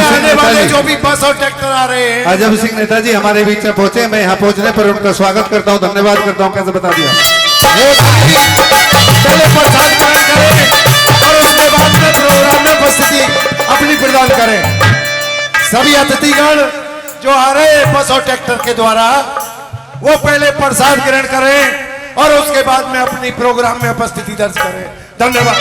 आने वाले जो भी बस और ट्रैक्टर आ रहे हैं, अजब सिंह नेताजी हमारे बीच में पहुंचे, मैं यहाँ पहुंचने पर उनका स्वागत करता हूँ, धन्यवाद करता हूँ, कैसे बता दिया। पहले प्रसाद ग्रहण करें और उसके बाद में प्रोग्राम में उपस्थिति अपनी प्रदान करें। सभी अतिथिगण जो आ रहे हैं बस और ट्रैक्टर के द्वारा, वो पहले प्रसाद ग्रहण करें और उसके बाद में अपनी प्रोग्राम में उपस्थिति दर्ज करें। धन्यवाद।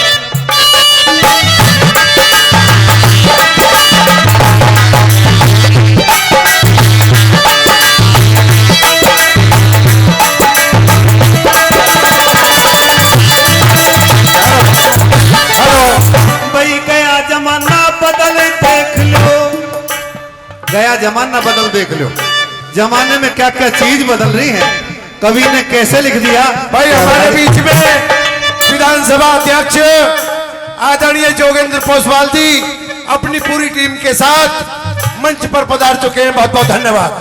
गया जमाना बदल देख लो, जमाने में क्या क्या चीज बदल रही है, कवि ने कैसे लिख दिया। भाई हमारे बीच में विधानसभा अध्यक्ष आदरणीय जोगेंद्र पोसवाल जी अपनी पूरी टीम के साथ मंच पर पधार चुके हैं, बहुत बहुत धन्यवाद।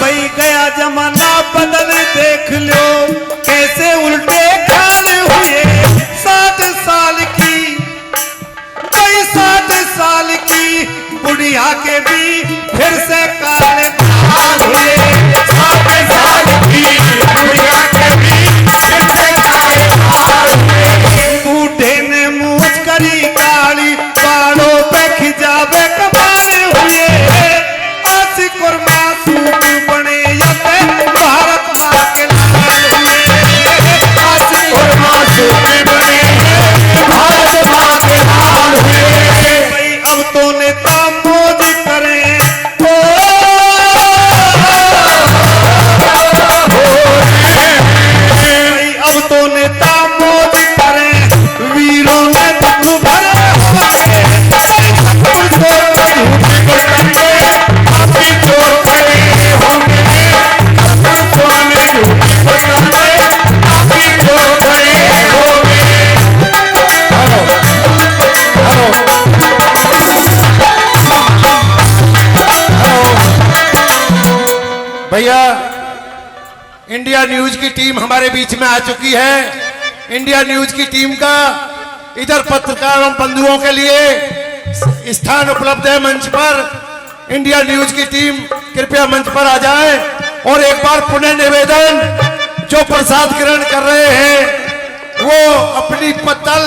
भाई गया जमाना बदल देख लो, कैसे उल्टे ख्याल हुए, 7 साल की कई 7 साल की बुढ़िया के भी फिर से काले बाल हुए, 7 साल की बुढ़िया के भी फिर से काले बाल इंडिया न्यूज की टीम हमारे बीच में आ चुकी है। इंडिया न्यूज की टीम का इधर पत्रकारों बंधुओं के लिए स्थान उपलब्ध है मंच पर। इंडिया न्यूज की टीम कृपया मंच पर आ जाए। और एक बार पुनः निवेदन, जो प्रसाद ग्रहण कर रहे हैं वो अपनी पत्तल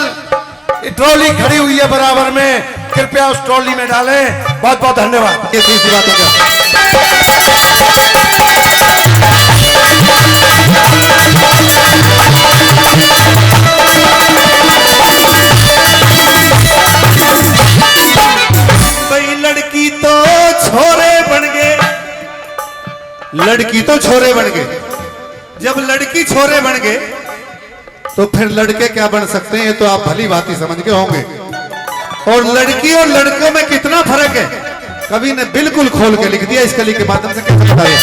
ट्रॉली खड़ी हुई है बराबर में, कृपया उस ट्रॉली में डालें। बहुत बहुत धन्यवाद। ये तीसरी बात है। भाई लड़की तो छोरे बन गए, लड़की तो छोरे बन गए। जब लड़की छोरे बन गए तो फिर लड़के क्या बन सकते हैं, ये तो आप भली भांति समझ के होंगे। और लड़की और लड़कों में कितना फर्क है, कवि ने बिल्कुल खोल के लिख दिया। इस कली के माध्यम से कैसे बताइए।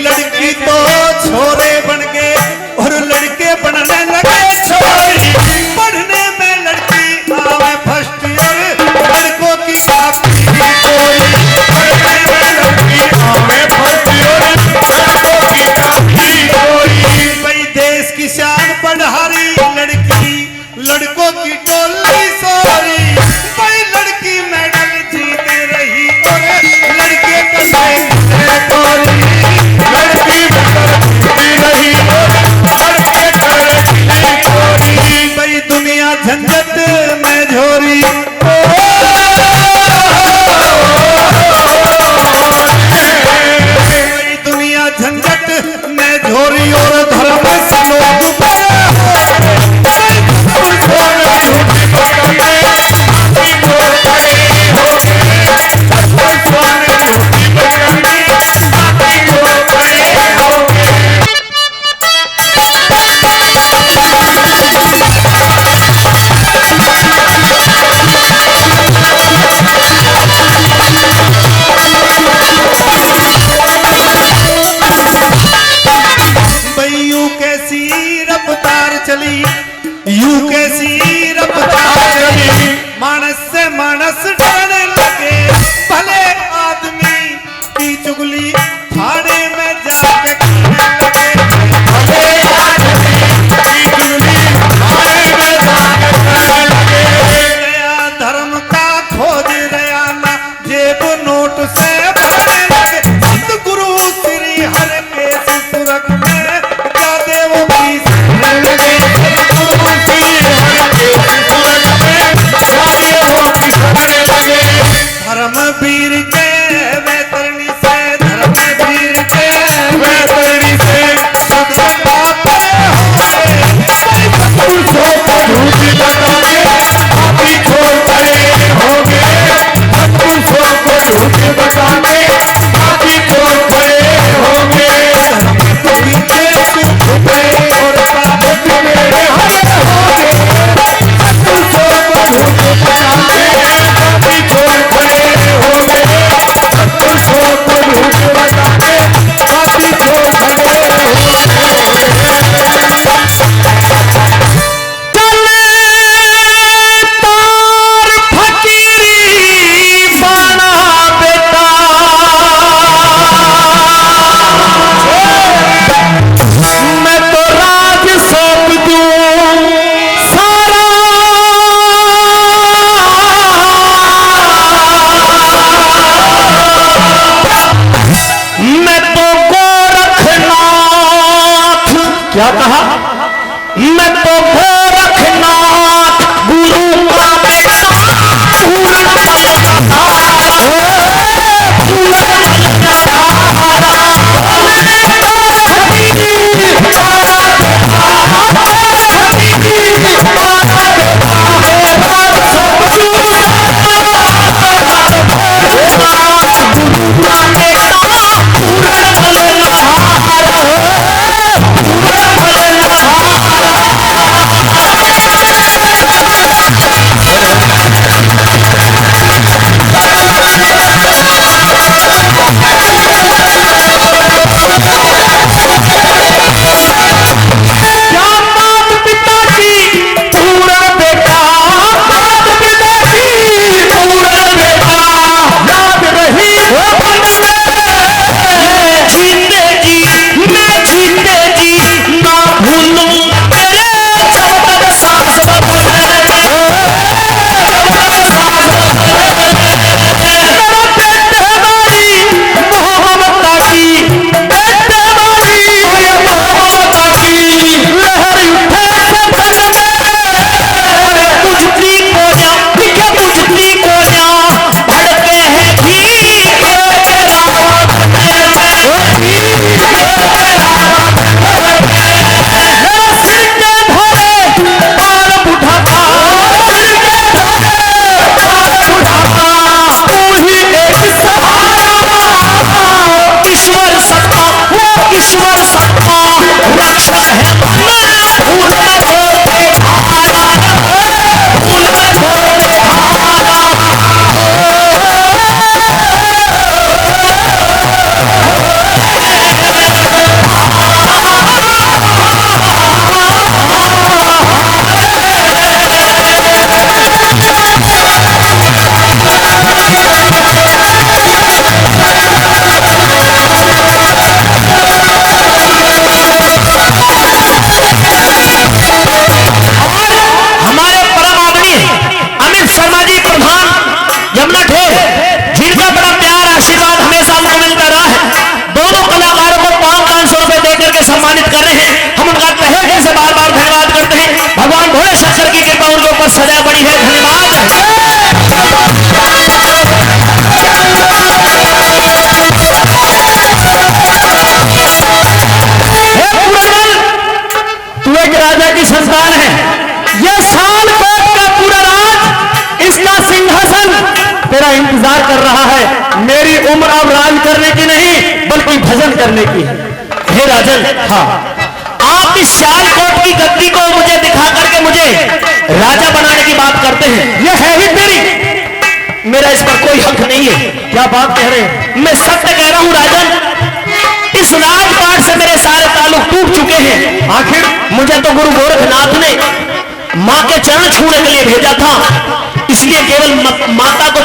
लड़की तो छोरे बन गए और लड़के बनने लगे छोरी। पढ़ने में लड़की आवे फर्स्ट ईयर, लड़कों की कापी कोई। पढ़ने में लड़की आवे फर्स्ट ईयर, लड़कों की कापी कोई। भाई देश की शान पढ़ारी लड़की, लड़कों की टोली सोरी। भाई लड़की मेडल जीते रही और लड़के कसे कोरी। लड़की रही भाई दुनिया झंझट में झोरी। भाई दुनिया झंझट में झोरी और धर्म से लोग चली, यूं कैसी रफ्तार चली। मानस से मानस डरने लगे, भले आदमी की चुगली थाने में जाके करने लगे। भले आदमी की चुगली थाने में जाके करने लगे। नया धर्म का खोज रहा ना, जेब नोट से भरने लगे। सतगुरु श्री हर के सुरग में क्या देवों की लगे। धर्मवीर के वैतरणी से, धर्मवीर के वैतरणी से सत्संगा परे होंगे। झूठी बताने हाथी छोड़ पड़े होंगे। पुरुषों को झूठी बताने हाथी छोड़ पड़े होंगे। धर्मवीर के चुप गए और पाप मेरे हरे होंगे। पुरुषों को झूठी बताने हाथी छोड़ पड़े होंगे। पुरुषों को झूठी बताने हाथी छोड़ पड़े क्या कहा? मैं तो गोरखनाथ गुरु का बेटा पूरा कर रहा है। मेरी उम्र अब राज करने की नहीं बल्कि भजन करने की है। हे राजन, हाँ, आप इस सियालकोट की गद्दी को मुझे दिखा करके मुझे राजा बनाने की बात करते हैं। यह है ही तेरी, मेरा इस पर कोई हक नहीं है। क्या बात कह रहे हैं? मैं सत्य कह रहा हूं राजन, इस राजपाट से मेरे सारे ताल्लुक टूट चुके हैं। आखिर मुझे तो गुरु गोरखनाथ ने माँ के चरण छूने के लिए भेजा था, इसलिए केवल माता के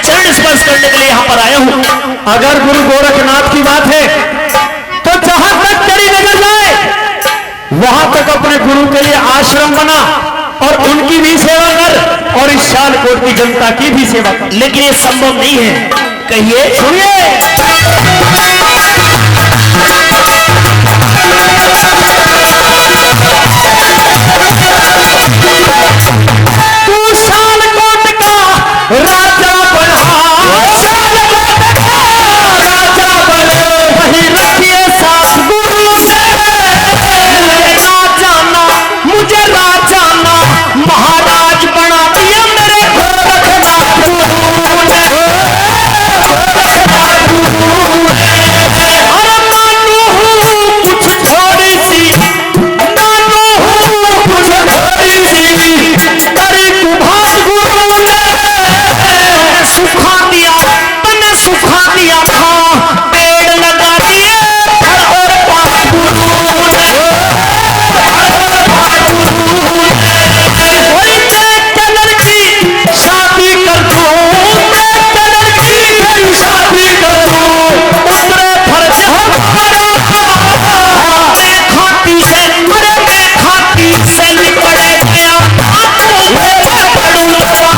चरण स्पर्श करने के लिए यहाँ पर आया हूँ। अगर गुरु गोरखनाथ की बात है तो जहां तक तेरी नजर जाए वहां तक अपने गुरु के लिए आश्रम बना और उनकी भी सेवा कर और इस सियालकोट की जनता की भी सेवा कर। लेकिन ये संभव नहीं है। कहिए। सुनिए, तू सियालकोट का राजा बना, सियालकोट का राजा बना, वही रखिए साथ गुरु से। मुझे राजाना महाराज बना दिया मेरे गोरखनाथ गुरु ने। अरे नानू हूँ कुछ थोड़ी सी, नानू हूँ कुछ थोड़ी सी, तेरी कुभात गुरु ने सुखा दिया, तने सुखा दिया था, पेड़ लगा दिए फल और पात गुरु ने। शादी कर दूं, कलर की शादी कर दूं, उतरे फर्ज हमारा। मैं खाती से, अरे मैं खाती से निकल गया, आंसू मेरे पड़ूं तुम्हारा,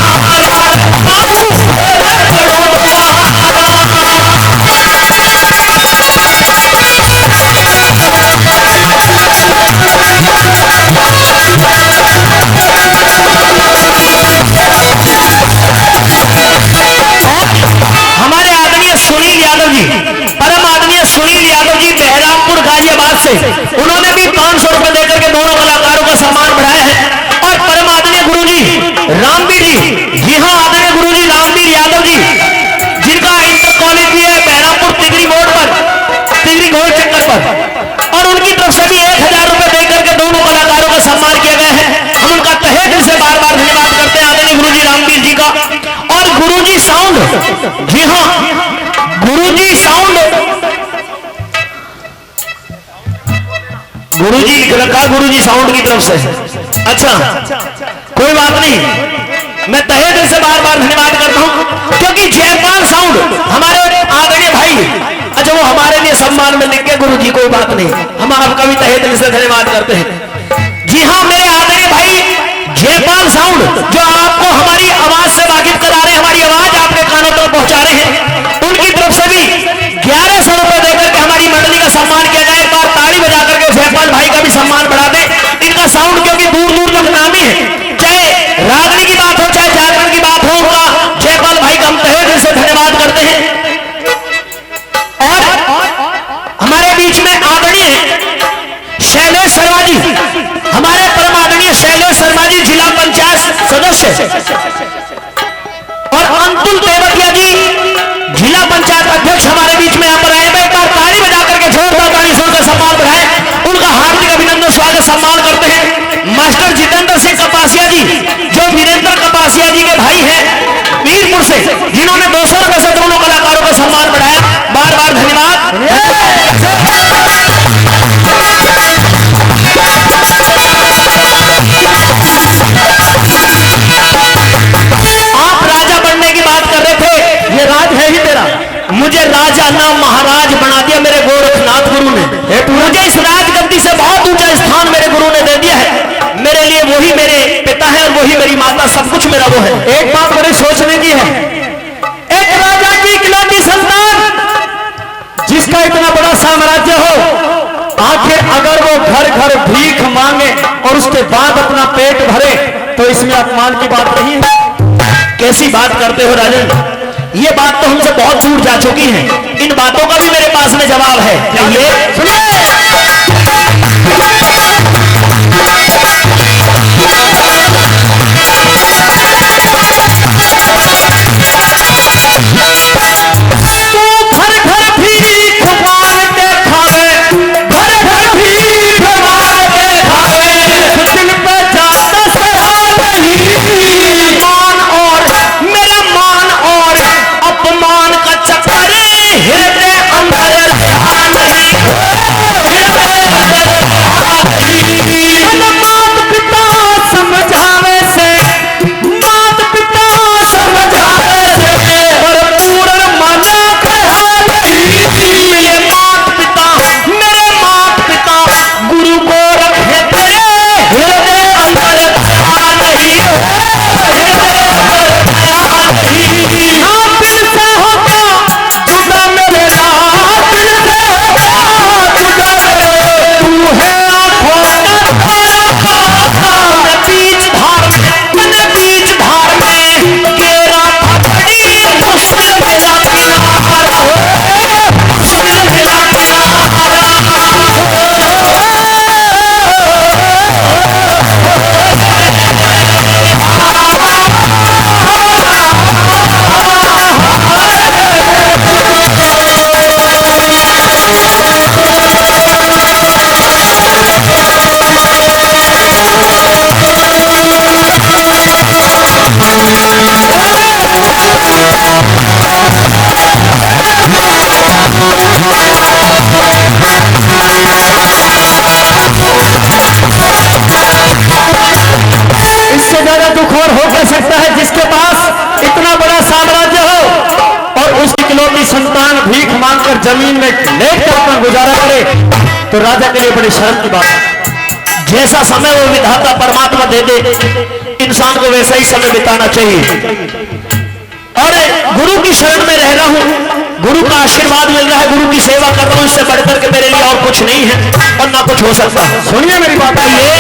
आंसू मेरे पड़ूं तुम्हारा। हमारे आदरणीय सुनील यादव जी, परम आदरणीय सुनील यादव जी बहरामपुर गाजियाबाद से, उन्होंने भी 500 रुपए देकर के दोनों कलाकारों का सम्मान बढ़ाया है। और परम आदरणीय गुरु जी रामवीर जी, जी हाँ आदरणीय गुरु जी रामवीर यादव जी, जिनका इंटर कॉलेज भी है बहरामपुर तिगरी मोड़ पर, तिगरी घोड़ चक्कर पर, और उनकी तरफ से भी 1000 रुपए देकर के दोनों कलाकारों का सम्मान किया गया है। हम उनका तहे दिल से बार बार धन्यवाद करते हैं आदरणीय गुरु जी रामवीर जी का। और गुरुजी साउंड, जी हाँ गुरुजी साउंड, गुरुजी लगा गुरुजी साउंड की तरफ से। अच्छा कोई बात नहीं, मैं तहे दिल से बार बार धन्यवाद करता हूं, क्योंकि जयपाल साउंड हमारे आदरणीय भाई, अच्छा वो हमारे लिए सम्मान में लिख के गुरुजी कोई बात नहीं, हम आपका भी तहे दिल से धन्यवाद करते हैं। जी हाँ मेरे आदरणीय भाई जयपाल साउंड, जो आपको हमारी आवाज से वाकिफ करा रहे हैं, हमारी आवाज आपके कानों तक पहुंचा रहे हैं, उनकी तरफ से भी 1100 रुपए देकर के हमारी मंडली का सम्मान किया जाए। एक बार ताली बजा करके जयपाल भाई का भी सम्मान बढ़ा दें। इनका साउंड क्योंकि दूर दूर तक नामी है, चाहे रागनी की बात हो चाहे झारखंड की बात हो, उनका जयपाल भाई का हम तहे दिल से धन्यवाद करते हैं। और हमारे बीच में आदरणीय शैलेश शर्मा जी, हमारे परम आदरणीय शैलेश शर्मा जी जिला पंचायत सदस्य, और अंतुल तेवतिया जी जिला पंचायत अध्यक्ष हमारे बीच में यहाँ पर आए। एक बार ताली बजा करके जोरदार ताली से उनका सम्मान बढ़ाए, उनका हार्दिक अभिनंदन स्वागत सम्मान करते हैं। मास्टर जितेंद्र सिंह कपासिया जी, जो वीरेंद्र कपासिया जी के भाई हैं वीरपुर से, जिन्होंने 200 रुपए से दोनों कलाकारों का सम्मान बढ़ाया, बार बार धन्यवाद। आप राजा बनने की बात कर रहे थे, ये राज है ही तेरा। मुझे राजा ना महाराज बना दिया मेरे गोरखनाथ गुरु ने। मुझे इस राजगद्दी से बहुत ऊंचा स्थान मेरे गुरु ने दे दिया है। मेरे लिए वही मेरे पिता है और वही मेरी माता, सब कुछ मेरा वो है। एक बात बड़ी सोचने की है, एक राजा की इकलौती संतान जिसका इतना बड़ा साम्राज्य हो, आखिर अगर वो घर घर भीख मांगे और उसके बाद अपना पेट भरे तो इसमें अपमान की बात नहीं है। कैसी बात करते हो राजन, ये बात तो हमसे बहुत दूर जा चुकी है। इन बातों का भी मेरे पास में जवाब है। ये सुनिए, जमीन में लेट कर अपना गुजारा करे तो राजा के लिए बड़ी शर्म की बात है। जैसा समय वो विधाता परमात्मा दे दे इंसान को वैसा ही समय बिताना चाहिए। और गुरु की शरण में रह रहा हूं, गुरु का आशीर्वाद मिल रहा है, गुरु की सेवा कर रहा हूं, इससे बढ़कर के मेरे लिए और कुछ नहीं है और ना कुछ हो सकता। सुनिए मेरी बात, ये